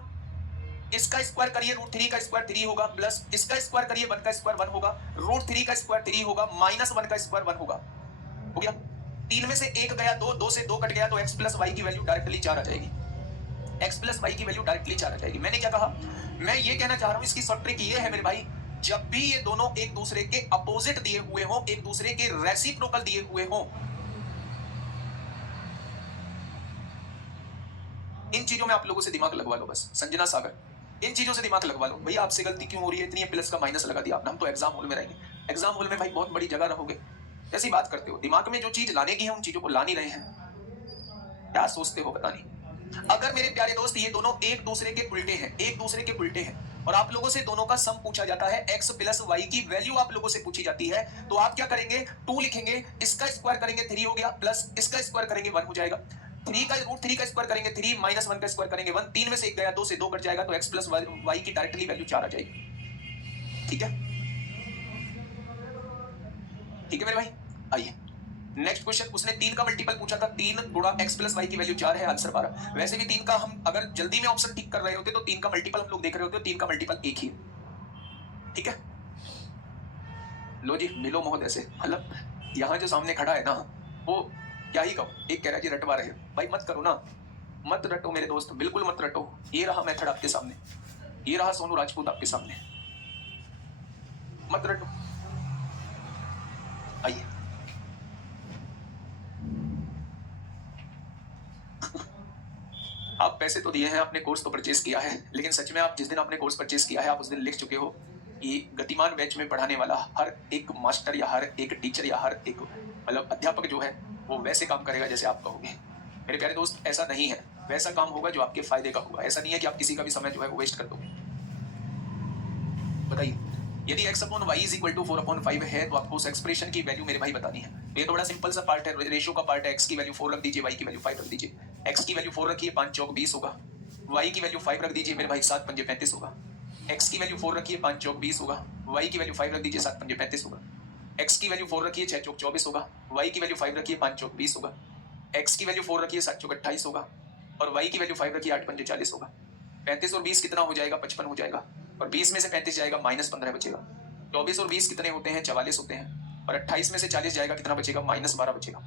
इसका स्क्वायर करिए, √3 का स्क्वायर 3 होगा, प्लस इसका स्क्वायर करिए, 1 का स्क्वायर 1 होगा, √3 का स्क्वायर 3 होगा, -1 का स्क्वायर 1 होगा। हो गया। 3 में से 1 गया, 2, 2 से 2 कट गया, तो x + y की वैल्यू डायरेक्टली 4 आ जाएगी। x + y की वैल्यू डायरेक्टली 4 आ जाएगी। मैंने क्या कहा? मैं ये कहना चाह रहा हूं, इसकी शॉर्ट ट्रिक ये है मेरे भाई, जब भी ये दोनों एक दूसरे के अपोजिट दिए हुए हों, एक दूसरे के रेसिप्रोकल दिए हुए हों, इन चीजों में आप लोगों से दिमाग लगवा लो बस। संजना सागर, इन चीजों से दिमाग लगवा लो। भैया आपसे गलती क्यों हो रही है? इतनी प्लस का माइनस लगा दिया आपने। हम तो एग्जाम हॉल में रहेंगे, एग्जाम हॉल में भाई बहुत बड़ी जगह रहोगे, ऐसी बात करते हो। दिमाग में जो चीज लाने की है उन चीजों को ला नहीं रहे हैं, क्या सोचते हो पता नहीं। अगर मेरे प्यारे दोस्त ये दोनों एक दूसरे के उल्टे हैं, एक दूसरे के उल्टे हैं, और आप लोगों से दोनों का सम पूछा जाता है, x + y की वैल्यू आप लोगों से पूछी जाती है, तो आप क्या करेंगे? 2 लिखेंगे, इसका स्क्वायर करेंगे 3 हो गया, प्लस इसका स्क्वायर करेंगे 1 हो जाएगा, 3 का √3 का स्क्वायर करेंगे 3, -1 का स्क्वायर करेंगे 1, 3 में से 1 गया, 2 से 2 कट जाएगा, तो x + y की डायरेक्टली वैल्यू 4 आ जाएगी। ठीक है, ठीक है मेरे भाई। आइए नेक्स्ट क्वेश्चन, उसने 3 का मल्टीपल पूछा था, 3 गुणा x प्लस वाई की वैल्यू 4 है, आंसर 12। वैसे भी 3 का हम अगर जल्दी में ऑप्शन टिक कर रहे होते तो 3 का मल्टीपल हम लोग देख रहे होते, 3 का मल्टीपल एक ही है। ठीक है, लो जी मिलो महोदय से। मतलब यहाँ जो सामने खड़ा है ना, वो क्या ही कहो, एक कह रहा है जी रटवा रहे हो, भाई मत करो ना, मत रटो मेरे दोस्त, बिल्कुल मत रटो। ये रहा मेथड आपके सामने, ये रहा सोनू राजपूत आपके सामने, मत रटो। आइए आप पैसे तो दिए हैं, आपने कोर्स तो परचेज किया है, लेकिन सच में आप जिस दिन आपने कोर्स परचेज किया है, आप उस दिन लिख चुके हो कि गतिमान बैच में पढ़ाने वाला हर एक मास्टर या हर एक टीचर या हर एक मतलब अध्यापक जो है वो वैसे काम करेगा जैसे आप कहोगे। मेरे प्यारे दोस्त, ऐसा नहीं है, वैसा काम होगा जो आपके फायदे का होगा। ऐसा नहीं है कि आप किसी का भी समय जो है वो वेस्ट कर दोगे। बताइए, यदि x upon Y is equal to 4/5 है तो आपको उस एक्सप्रेशन की वैल्यू मेरे भाई बतानी है। ये तो बड़ा सिंपल सा पार्ट है, रेशियो का पार्ट है। x की वैल्यू 4 रख दीजिए, y की वैल्यू 5 रख दीजिए। x की वैल्यू 4 रखिए, 5 चौक 20 होगा। y की वैल्यू 5 रख दीजिए मेरे भाई, 7 पंजे 35 होगा। x की वैल्यू 4 रखिए, 5 चौक 20 होगा। y की वैल्यू 5 रख दीजिए, 7 पंजे 35 होगा। x की वैल्यू 4 रखिए, 6 चौक 24 होगा। y की वैल्यू 5 रखिए, 5 चौक 20 होगा। x की वैल्यू 4 रखिए, 7 चौक 28 होगा। और y की वैल्यू 5 रखिए, 8 पंजे 40 होगा। 35 और 20 कितना हो जाएगा? 55 हो जाएगा। और 20 में से 35 जाएगा, -15 बचेगा। 24 और 20 कितने होते हैं? 44 होते हैं। और 28 में से 40 जाएगा, कितना बचेगा? -12 बचेगा।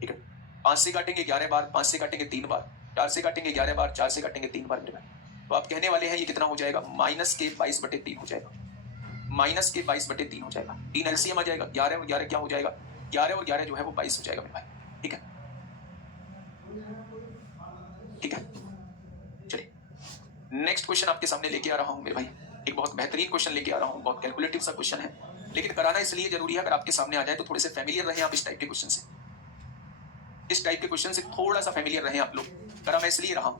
ठीक है, 5 से काटेंगे 11 बार, 5 से काटेंगे 3 बार, 4 से काटेंगे 11 बार, 4 से काटेंगे 3 बार। तो आप कहने वाले हैं ये कितना हो जाएगा? -22/3 हो जाएगा। -22/3 हो जाएगा। 3 एलसीएम आ जाएगा, 11 और 11 क्या हो जाएगा? 11 और 11 जो है वो 22 हो जाएगा मेरे भाई। ठीक है, ठीक है, चलिए नेक्स्ट क्वेश्चन आपके सामने लेके आ रहा हूं मेरे भाई। एक बहुत बेहतरीन क्वेश्चन लेके आ रहा हूं, बहुत कैलकुलेटिव सा क्वेश्चन है, लेकिन कराना इसलिए जरूरी है अगर आपके सामने आ जाए तो थोड़े से फेमिलियर रहें आप इस टाइप के क्वेश्चन से। इस टाइप के क्वेश्चन से थोड़ा सा फेमिलियर रहें आप लोग। करा मैं इसलिए रहा हूं,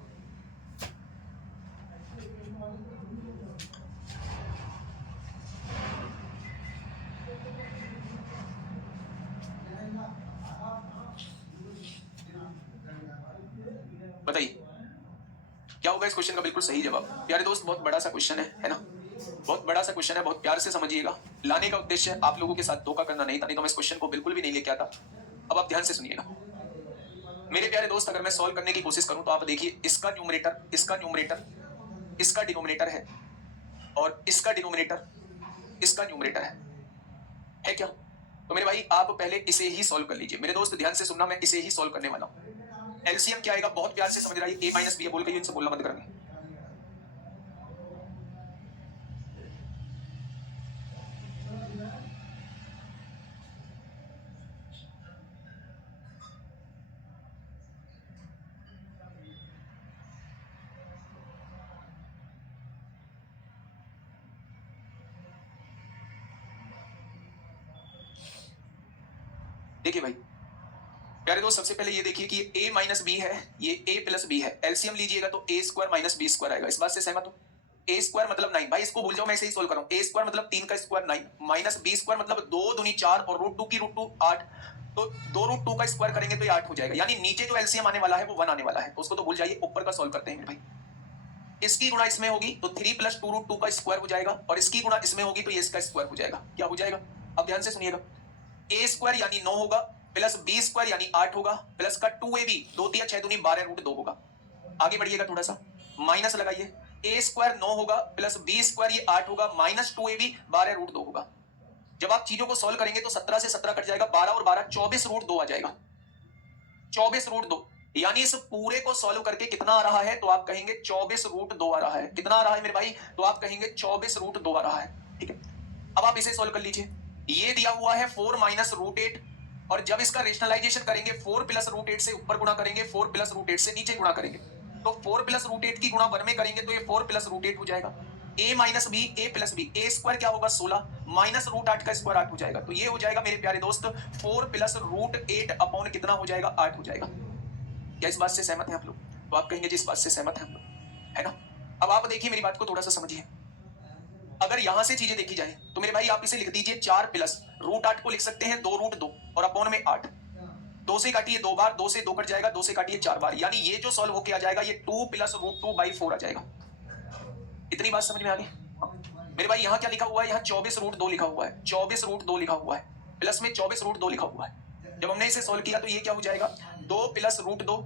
बताइए क्या होगा इस क्वेश्चन का बिल्कुल सही जवाब। प्यारे दोस्त, बहुत बड़ा सा क्वेश्चन है ना, बहुत बड़ा सा क्वेश्चन है, बहुत प्यार से समझिएगा। लाने का उद्देश्य आप लोगों के साथ धोखा करना नहीं था, नहीं तो मैं इस क्वेश्चन को बिल्कुल भी नहीं लेके आता। अब आप ध्यान से सुनिएगा मेरे प्यारे दोस्त, अगर मैं सॉल्व करने की कोशिश करूं तो आप देखिए, इसका न्यूमरेटर, इसका न्यूमरेटर, इसका डिनोमिनेटर है, और इसका डिनोमिनेटर, इसका न्यूमरेटर है क्या? तो मेरे भाई आप पहले इसे ही सॉल्व कर लीजिए। मेरे दोस्त ध्यान से सुनना, मैं इसे ही सॉल्व करने वाला हूं। एलसीएम क्या आएगा? बहुत प्यार से समझ रहा है, a माइनस बी बोल के इनसे बोलना बंद करेंगे। देखिए भाई प्यारे दोस्त, सबसे पहले ये देखिए कि a माइनस बी है, ये a प्लस बी है। एलसीएम लीजिएगा तो a square minus B square आएगा। इस बात से सहमत हो? a स्क्वायर मतलब 9, भाई इसको भूल जाओ, मैं इसे ही सोल्व कर रहा हूं। a स्क्वायर मतलब 3 का स्क्वायर 9, माइनस बी स्क्वायर मतलब 2 दूनी 4 और रूट 2 की रूट 2 8। तो 2 रूट 2 का स्क्वायर करेंगे तो ये 8 हो जाएगा। यानी नीचे जो एलसीएम आने वाला है वो 1 आने वाला है, तो उसको तो भूल जाइए, ऊपर का सोल्व करते हैं भाई। इसकी गुणा इसमें होगी तो 3 प्लस 2 रूट 2 का स्क्वायर हो जाएगा, और इसकी गुणा इसमें होगी तो ये इसका स्क्वायर हो जाएगा। क्या हो जाएगा? अब ध्यान से सुनिएगा, a स्क्वायर यानी 9 होगा, प्लस बी स्क्वायर यानी 8 होगा, प्लस का 2ab 2 3 6 दूनी 12 रूट 2 होगा। आगे बढ़िएगा थोड़ा सा, माइनस लगाइए, a स्क्वायर 9 होगा, प्लस बी स्क्वायर ये 8 होगा, माइनस 2ab 12 रूट 2 होगा। जब आप चीजों को सॉल्व करेंगे तो 17 से 17 कट जाएगा, 12 और 12 24 रूट 2 आ जाएगा। 24 रूट 2, यानी इस पूरे को सॉल्व करके कितना आ रहा है? तो आप कहेंगे 24 रूट 2 आ रहा है। कितना आ रहा है मेरे भाई? तो आप कहेंगे 24 रूट 2 आ रहा है। ठीक है, अब आप इसे सॉल्व कर लीजिए। ये दिया हुआ है 4 माइनस रूट 8, और जब इसका रेशनलाइजेशन करेंगे 4 प्लस रूट 8 से ऊपर गुणा करेंगे, 4 प्लस रूट 8 से नीचे गुणा करेंगे। तो 4 प्लस रूट 8 की गुणा 1 में करेंगे तो ये 4 प्लस रूट 8 हो जाएगा। a minus B, a plus B, a square क्या होगा? 16, माइनस रूट 8 का स्क्वायर 8 हो जाएगा। तो ये हो जाएगा मेरे प्यारे दोस्त 4 प्लस रूट 8 अपॉन कितना हो जाएगा? 8 हो जाएगा। क्या इस बात से सहमत हैं आप लोग? तो आप कहेंगे जी इस बात से सहमत हैं हम लोग, है ना? अब आप देखिए मेरी बात को थोड़ा सा समझिए। अगर यहां से चीजें देखी जाए तो मेरे भाई आप इसे लिख दीजिए 4 प्लस रूट 8 को लिख सकते हैं 2 रूट 2 और अपॉन में 8। 2 से काटिए 2 बार, 2 से 2 कट जाएगा, 2 से काटिए 4 बार, यानी ये जो सॉल्व होके आ जाएगा ये 2 प्लस रूट 2/4 आ जाएगा। इतनी बात समझ में आ गई? मेरे भाई यहाँ क्या लिखा हुआ है? यहाँ 24 रूट 2 लिखा हुआ है, 24 रूट 2 लिखा हुआ है, प्लस में 24 रूट 2 लिखा हुआ है। जब हमने इसे सॉल्व किया तो ये क्या हो जाएगा, 2 प्लस रूट 2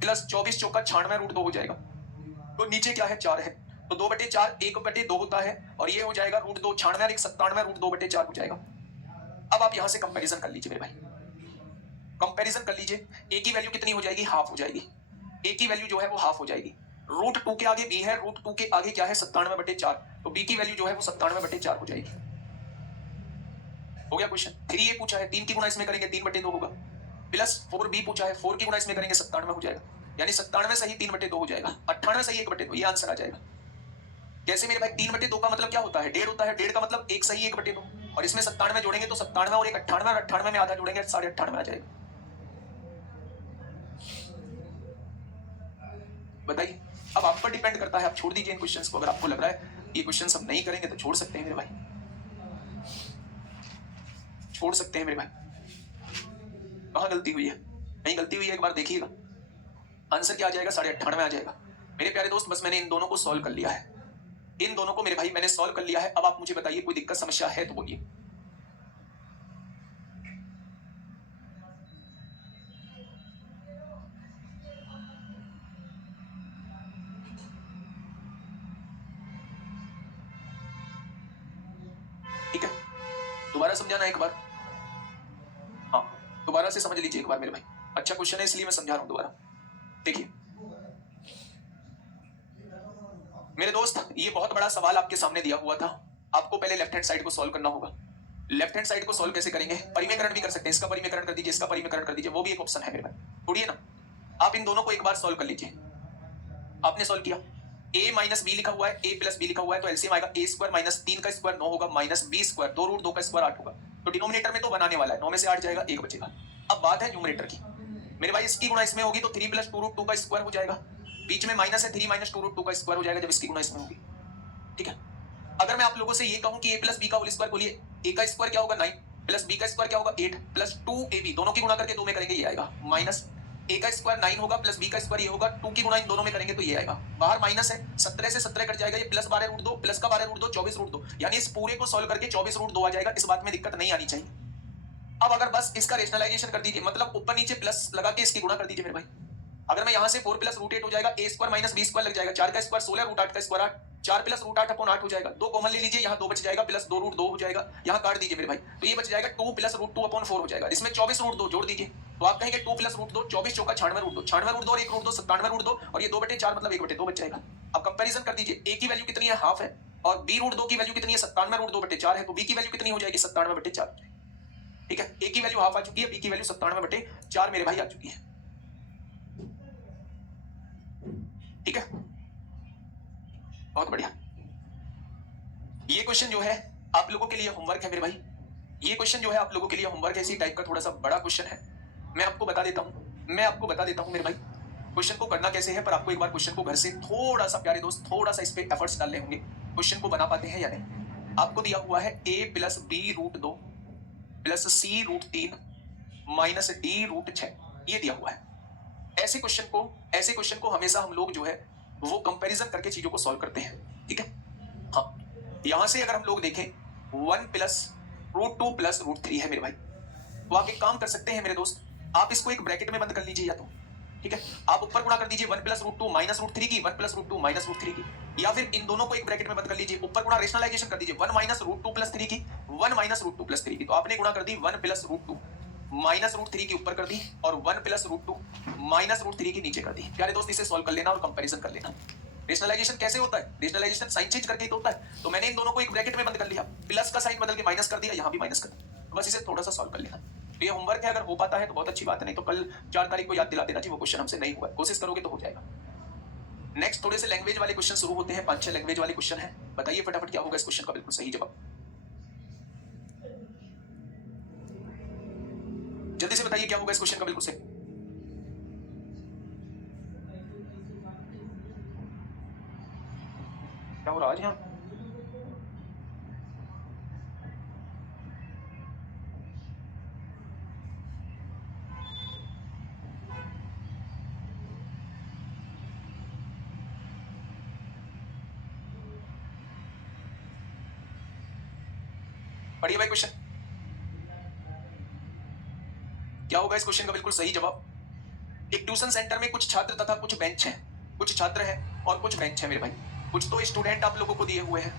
प्लस 24 चौका 96 रूट 2 हो जाएगा। तो नीचे क्या है, 4 है, तो 2/4 1/2 होता है, और ये हो जाएगा रूट 2 96 और 97 रूट 2/4 हो जाएगा। अब आप यहां से कंपैरिजन कर लीजिए मेरे भाई, कंपैरिजन कर लीजिए। ए की वैल्यू कितनी हो जाएगी, हाफ हो जाएगी। ए की वैल्यू जो है वो हाफ हो जाएगी। रूट 2 के आगे बी है, रूट 2 के आगे क्या है, 97/4, तो बी की वैल्यू जो है वो 97/4 हो जाएगी। हो गया क्वेश्चन। 3 ये पूछा है, 3 की गुणा इसमें करेंगे 3/2 होगा, प्लस 4 बी पूछा है, 4 की गुणा इसमें करेंगे 97 हो जाएगा, यानी 97 सही 3/2 हो जाएगा, 98 सही 1/2, ये आंसर आ जाएगा। कैसे मेरे भाई, 3/2 का मतलब क्या होता है, 1.5 होता है, 1.5 का मतलब 1 सही 1/2, और इसमें 97 जोड़ेंगे तो 97 और एक 98, और 98 में आधा जोड़ेंगे 98.5 आ जाएगा। बताइए, अब आप पर डिपेंड करता है, आप छोड़ दीजिए इन क्वेश्चंस को। अगर आपको लग रहा है ये क्वेश्चंस हम नहीं करेंगे तो छोड़ सकते हैं मेरे भाई, छोड़ सकते हैं मेरे भाई। कहां गलती हुई है, कहीं गलती हुई है, एक बार देखिएगा। आंसर क्या आ जाएगा, 98.5 आ जाएगा। मेरे प्यारे दोस्त, बस मैंने इन दोनों को सॉल्व कर लिया है, इन दोनों को मेरे भाई मैंने सॉल्व कर लिया है। अब आप मुझे बताइए, कोई दिक्कत समस्या है तो बोलिए। ठीक है, दोबारा समझाना एक बार, हाँ दोबारा से समझ लीजिए एक बार मेरे भाई, अच्छा क्वेश्चन है इसलिए मैं समझा रहा हूं दोबारा। देखिए मेरे दोस्त, ये बहुत बड़ा सवाल आपके सामने दिया हुआ था, आपको पहले लेफ्ट हैंड साइड को सॉल्व करना होगा। लेफ्ट हैंड साइड को सॉल्व कैसे करेंगे, परिमेयकरण भी कर सकते हैं, इसका परिमेयकरण कर दीजिए, इसका परिमेयकरण कर दीजिए, वो भी एक ऑप्शन है मेरे भाई। छोड़िए ना, आप इन दोनों को एक बार सॉल्व कर लीजिए। आपने सॉल्व किया, a माइनस बी लिखा हुआ है, a प्लस बी लिखा हुआ है, तो एलसीएम आएगा a स्क्वायर माइनस 3 का स्क्वायर 9 होगा, माइनस b स्क्वायर 2 रूट 2 का स्क्वायर 8 होगा। तो डिनोमिनेटर में तो बनाने वाला है, 9 में से 8 जाएगा, 1 बचेगा। अब बात है न्यूमरेटर की मेरे भाई, इसकी गुणा इसमें होगी तो 3 प्लस 2 रूट 2 का स्क्वायर हो जाएगा, बीच में माइनस है, 3 माइनस 2 रूट 2 का स्क्वायर हो जाएगा जब इसकी गुणा इसमें होगी। ठीक है, अगर मैं आप लोगों से ये कहूं कि a प्लस बी का होल स्क्वायर बोलिए, a का स्क्वायर क्या होगा 9 प्लस b का स्क्वायर क्या होगा 8 प्लस 2ab, दोनों की गुणा करके 2 में करेंगे ये आएगा, माइनस a का स्क्वायर 9 होगा प्लस b का स्क्वायर ये होगा, 2 की गुणा इन दोनों में करेंगे तो ये आएगा, बाहर माइनस है, 17 से 17 कट जाएगा, ये प्लस 12 रूट 2 प्लस का 12 रूट 2 24 रूट 2, यानी इस पूरे को सॉल्व करके 24 रूट 2 आ जाएगा, इस बात में दिक्कत नहीं आनी चाहिए। अब अगर बस इसका रेशनलाइजेशन कर दीजिए, मतलब ऊपर नीचे प्लस लगा के इसकी गुणा कर दीजिए मेरे भाई। अगर मैं यहां से 4 प्लस रूट 8 हो जाएगा, a square minus b square लग जाएगा, 4 का स्क्वायर 16 रूट 8 का स्क्वायर 8, 4 प्लस रूट 8 अपॉन 8 हो जाएगा, 2 कॉमन ले लीजिए, यहाँ 2 बच जाएगा, प्लस 2 रूट 2 हो जाएगा, यहाँ काट दीजिए मेरे भाई, तो ये बच जाएगा 2 प्लस रूट 2 अपॉन 4 हो जाएगा, इसमें 24 रूट 2 जोड़ दीजिए, तो आप कहेंगे 2 प्लस रूट 2 24 चौका 96 रूट 2, 96 रूट 2 और 1 रूट 2 97 रूट 2, और ये 2/4 मतलब 1/2 बच जाएगा। अब कंपैरिजन कर दीजिए, a की वैल्यू कितनी है, हाफ है, और b रूट 2 की वैल्यू कितनी है, 97 रूट 2/4 है, तो b की वैल्यू कितनी हो जाएगी, 97/4। ठीक है, a की वैल्यू हाफ आ चुकी है, b की वैल्यू 97/4 मेरे भाई आ चुकी है। ठीक है, बहुत बढ़िया। ये क्वेश्चन जो है आप लोगों के लिए होमवर्क है मेरे भाई, ये क्वेश्चन जो है आप लोगों के लिए होमवर्क है, इसी टाइप का थोड़ा सा बड़ा क्वेश्चन है, मैं आपको बता देता हूं मेरे भाई क्वेश्चन को करना कैसे है, पर आपको एक बार क्वेश्चन को घर से थोड़ा सा, प्यारे दोस्त, थोड़ा सा इस पे एफर्ट्स डालने होंगे, क्वेश्चन को बना पाते हैं या नहीं। आपको दिया हुआ है a plus B root 2 plus C root 3 minus D root 6, ये दिया हुआ है। ऐसे क्वेश्चन को हमेशा हम लोग जो है वो कंपैरिजन करके चीजों को सॉल्व करते हैं। ठीक है, हाँ, यहां से अगर हम लोग देखें 1 प्लस रूट 2 प्लस रूट 3 है मेरे भाई, तो आप एक काम कर सकते हैं मेरे दोस्त, आप इसको एक ब्रैकेट में बंद कर लीजिए, या तो ठीक है आप ऊपर गुणा कर दीजिए 1 प्लस रूट 2 माइनस रूट 3 की, 1 प्लस रूट 2 माइनस रूट 3 की, या फिर इन दोनों को एक ब्रैकेट में बंद कर लीजिए, ऊपर गुणा रेशनलाइजेशन कर दीजिए 1 माइनस रूट 2 प्लस 3 की, 1 माइनस रूट 2 प्लस 3 की, तो आपने गुणा कर दी 1 प्लस रूट 2 माइनस रूट 3 की ऊपर कर दी, और 1 प्लस रूट 2 माइनस रूट 3 की नीचे कर दी। प्यारे दोस्त, इसे सॉल्व कर लेना और कंपैरिजन कर लेना। रेशनलाइजेशन कैसे होता है, रेशनलाइजेशन साइन चेंज करके ही तो होता है, तो मैंने इन दोनों को एक ब्रैकेट में बंद कर लिया, प्लस का साइन बदल के माइनस कर दिया, यहां भी माइनस कर दिया, बस इसे थोड़ा सा सॉल्व कर लेना। तो ये होमवर्क है, अगर हो पाता है तो बहुत अच्छी बात है, नहीं तो कल 4 तारीख को याद दिला देना जी, वो क्वेश्चन हमसे नहीं हुआ, कोशिश करोगे तो हो जाएगा। नेक्स्ट थोड़े से लैंग्वेज वाले क्वेश्चन शुरू होते हैं, 5-6 लैंग्वेज वाले क्वेश्चन है, बताइए फटाफट क्या होगा इस क्वेश्चन का बिल्कुल सही जवाब, जल्दी से बताइए क्या होगा इस क्वेश्चन का बिल्कुल सही। क्या हो रहा है यहाँ, पढ़िए भाई क्वेश्चन। क्या होगा इस क्वेश्चन का बिल्कुल सही जवाब? एक ट्यूशन सेंटर में कुछ छात्र तथा कुछ बेंच हैं, कुछ छात्र हैं और कुछ बेंच है मेरे भाई। कुछ तो स्टूडेंट आप लोगों को दिए हुए हैं,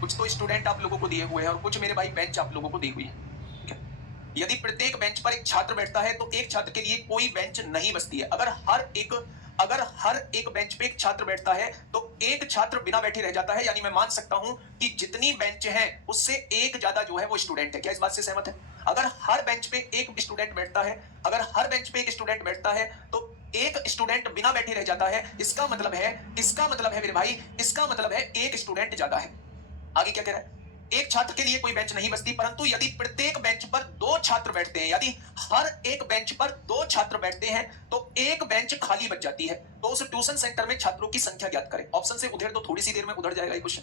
कुछ तो स्टूडेंट आप लोगों को दिए हुए हैं और कुछ मेरे भाई बेंच आप लोगों को दी हुई है। ठीक है, यदि प्रत्येक बेंच पर एक छात्र बैठता है तो एक छात्र के लिए कोई बेंच नहीं बचती है। अगर हर एक बेंच पे एक छात्र बैठता है तो एक छात्र बिना बैठे रह जाता है। यानी मैं मान सकता हूं कि जितनी बेंच हैं उससे एक ज्यादा जो है वो स्टूडेंट है। क्या इस बात से सहमत है? अगर हर बेंच पे एक स्टूडेंट बैठता है, अगर हर बेंच पे एक स्टूडेंट बैठता है तो एक स्टूडेंट बिना बैठे रह जाता है। इसका मतलब है मेरे भाई, इसका मतलब है एक स्टूडेंट ज्यादा है। आगे क्या कह रहा है? एक छात्र के लिए कोई बेंच नहीं बचती, परंतु यदि प्रत्येक बेंच पर दो छात्र बैठते हैं, यदि हर एक बेंच पर दो छात्र बैठते हैं तो एक बेंच खाली बच जाती है। तो उस ट्यूशन सेंटर में छात्रों की संख्या ज्ञात करें। ऑप्शन से उधेड़ दो, थोड़ी सी देर में उधड़ जाएगा ये क्वेश्चन।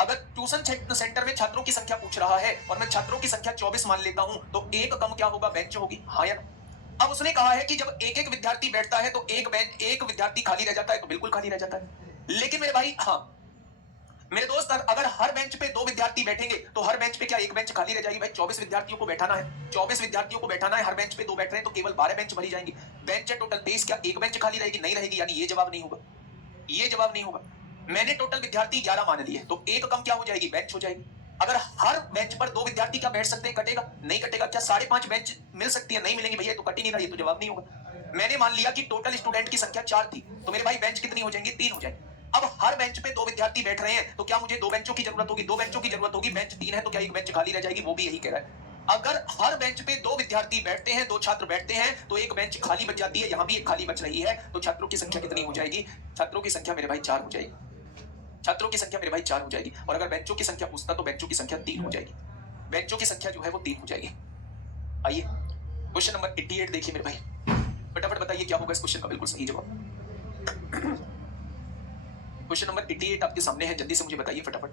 अगर ट्यूशन सेंटर में छात्रों की संख्या पूछ रहा है और मैं छात्रों की संख्या 24 मान लेता हूं तो एक कम क्या होगा? बेंच होगी। हाँ या ना? अब उसने कहा है कि जब एक एक विद्यार्थी बैठता है तो एक विद्यार्थी खाली रह जाता है, तो बिल्कुल खाली रह जाता है। लेकिन मेरे भाई, हाँ मेरे दोस्त, अगर हर बेंच पे दो विद्यार्थी बैठेंगे तो हर बेंच पे क्या एक बेंच खाली रह जाएगी? भाई 24 विद्यार्थियों को बैठाना है, 24 विद्यार्थियों को बैठाना है, हर बेंच पे दो बैठ रहे हैं तो केवल 12 बेंच भरी जाएंगी। बेंच है टोटल 23, क्या एक बेंच खाली रहेगी? नहीं रहेगी। यानी ये जवाब नहीं होगा, ये जवाब नहीं होगा। मैंने टोटल विद्यार्थी 11 मान लिए तो एक कम क्या हो जाएगी? बेंच हो जाएगी। अगर हर बेंच पर दो विद्यार्थी क्या बैठ सकते हैं? कटेगा? नहीं कटेगा। क्या 5.5 बेंच मिल सकती है? नहीं मिलेंगी भैया, तो कट ही नहीं रहा, ये तो जवाब नहीं होगा। मैंने मान लिया कि टोटल स्टूडेंट की संख्या 4 थी तो मेरे भाई बेंच कितनी हो जाएंगी? 3 हो जाएंगी। अब हर बेंच पे दो विद्यार्थी बैठ रहे हैं तो क्या मुझे दो बेंचों की जरूरत होगी? दो बेंचों की जरूरत होगी। बेंच 3 है तो क्या एक बेंच खाली रह जाएगी? वो भी यही कह रहा है। अगर हर बेंच पे दो विद्यार्थी बैठते हैं, दो छात्र बैठते हैं तो एक बेंच खाली बच जाती है। यहां भी एक खाली बच रही है तो छात्रों की संख्या कितनी हो जाएगी? छात्रों की संख्या मेरे भाई 4 हो जाएगी। छात्रों की संख्या मेरे भाई 4 हो जाएगी। और अगर बेंचों की संख्या पूछता तो बेंचों की संख्या 3 हो जाएगी। बेंचों की संख्या जो है वो 3 हो जाएगी। आइए क्वेश्चन नंबर 88 देखिए मेरे भाई, फटाफट बताइए क्या होगा इस क्वेश्चन का बिल्कुल सही जवाब। क्वेश्चन नंबर 88 आपके सामने है, जल्दी से मुझे बताइए फटाफट।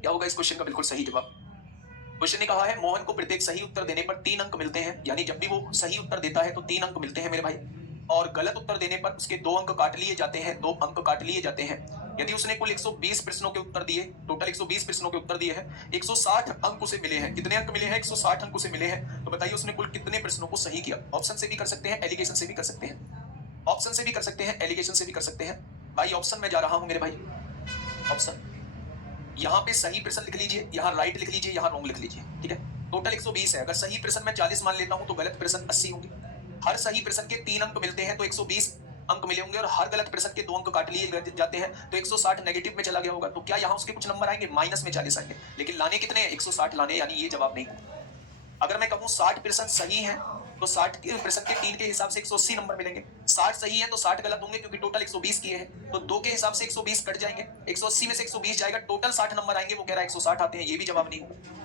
क्या होगा इस क्वेश्चन का बिल्कुल सही जवाब? क्वेश्चन ने कहा है मोहन को प्रत्येक सही उत्तर देने पर 3 अंक मिलते हैं। यानी जब भी वो सही उत्तर देता है तो 3 अंक मिलते हैं मेरे भाई। और गलत उत्तर देने पर उसके 2 अंक काट लिए जाते हैं, 2 अंक काट लिए जाते हैं। यदि उसने कुल 120 प्रश्नों के उत्तर दिए, टोटल 120 प्रश्नों के उत्तर दिए हैं, 160 अंक उसे मिले हैं। कितने अंक मिले हैं? 160 अंक उसे मिले हैं। तो बताइए उसने कुल कितने प्रश्नों को सही किया? ऑप्शन से भी कर सकते हैं, एलिगेशन से भी कर सकते हैं, ऑप्शन से भी कर सकते हैं, एलिगेशन से भी कर सकते हैं। भाई ऑप्शन में जा रहा हूं मेरे भाई, ऑप्शन यहाँ पे सही प्रश्न लिख लीजिए, यहाँ राइट लिख लीजिए, यहाँ रॉन्ग लिख लीजिए। ठीक है, टोटल 120 है। अगर सही प्रश्न में 40 मान लेता हूं तो गलत प्रश्न 80 होंगे। हर सही प्रश्न के 3 अंक मिलते हैं तो 120 अंक मिले होंगे और हर गलत प्रश्न के 2 अंक काट लिए जाते हैं तो 160 नेगेटिव में चला गया होगा। तो क्या यहाँ उसके कुछ नंबर आएंगे? माइनस में 40 आएंगे। लेकिन लाने कितने हैं? 160 लाने, यानी ये जवाब नहीं होगा। अगर मैं कहूँ 60 प्रश्न सही है तो 60 प्रश्न के 3 के हिसाब से 180 नंबर मिलेंगे। 60 सही है तो 60 गलत होंगे क्योंकि टोटल 120 किए हैं तो 2 के हिसाब से 120 कट जाएंगे, 180 में से 120 जाएगा, टोटल 60 नंबर आएंगे। वो कह रहा है 160 आते हैं, ये भी जवाब नहीं होगा।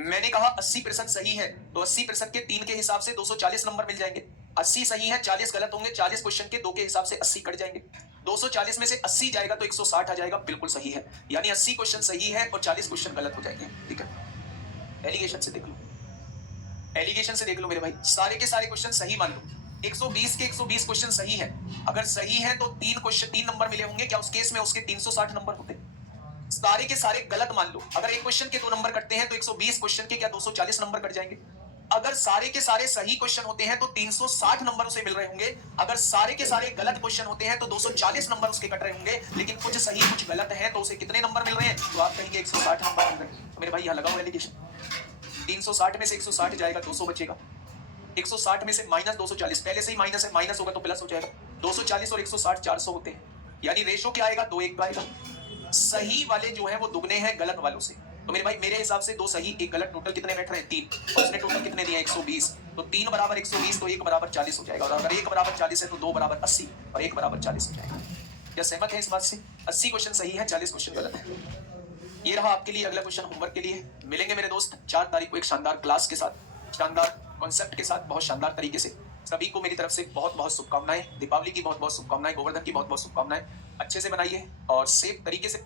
मैंने कहा 80 प्रश्न सही है तो 80 प्रश्न के 3 के हिसाब से 240 नंबर मिल जाएंगे। 80 सही है, 40 गलत होंगे, 40 क्वेश्चन के 2 के हिसाब से 80 कट जाएंगे। 240 में से 80 जाएगा तो 160 आ जाएगा, बिल्कुल सही है। यानी 80 क्वेश्चन सही है और 40 क्वेश्चन गलत हो जाएंगे। ठीक है, एलिगेशन से देख लो, एलिगेशन से देख लो मेरे भाई, सारे के सारे क्वेश्चन सही मान लो। 120 के 120 क्वेश्चन सही है। अगर सही है तो 3 नंबर मिले होंगे। क्या उस केस में उसके 360 नंबर होते? सारे के सारे गलत मान लो। अगर एक क्वेश्चन के 2 नंबर कटते हैं तो 120 क्वेश्चन के क्या 240 नंबर कट जाएंगे। अगर सारे के सारे सही क्वेश्चन होते हैं तो 360 नंबर उसे मिल रहे होंगे। अगर सारे के सारे गलत क्वेश्चन होते हैं तो 240 नंबर उसके कट रहे होंगे। लेकिन कुछ सही कुछ गलत है तो उसे कितने नंबर मिल रहे हैं? तो आप कहेंगे 160 नंबर मिल रहे हैं। तो मेरे भाई यहाँ लगाओ एलिगेशन। 360 में से 160 जाएगा 200 बचेगा। 160 में से माइनस 240, पहले से ही माइनस है, माइनस होगा तो प्लस हो जाएगा। 240 और 160 400 होते हैं। यानी रेशो क्या आएगा? 2:1 का आएगा। सही वाले जो है वो दुगने हैं गलत वालों से। तो मेरे भाई मेरे हिसाब से 2 सही 1 गलत, टोटल कितने बैठ रहे हैं? 3। और उसने टोटल कितने दिए? 120। तो 3 बराबर 120 तो 1 बराबर 40 हो जाएगा। और अगर 1 बराबर 40 है तो 2 बराबर 80 और 1 बराबर 40 हो जाएगा। क्या सहमत है इस बात से? 80 क्वेश्चन सही है, 40 क्वेश्चन गलत है। ये रहा आपके लिए अगला क्वेश्चन होमवर्क के लिए। मिलेंगे मेरे दोस्त 4 तारीख को एक शानदार क्लास के साथ, शानदार कॉन्सेप्ट के साथ, बहुत शानदार तरीके से। सभी को मेरी तरफ से बहुत बहुत शुभकामनाएं। दीपावली की बहुत बहुत शुभकामनाएं, गोवर्धन की बहुत बहुत शुभकामनाएं। अच्छे से बनाइए और सेफ तरीके से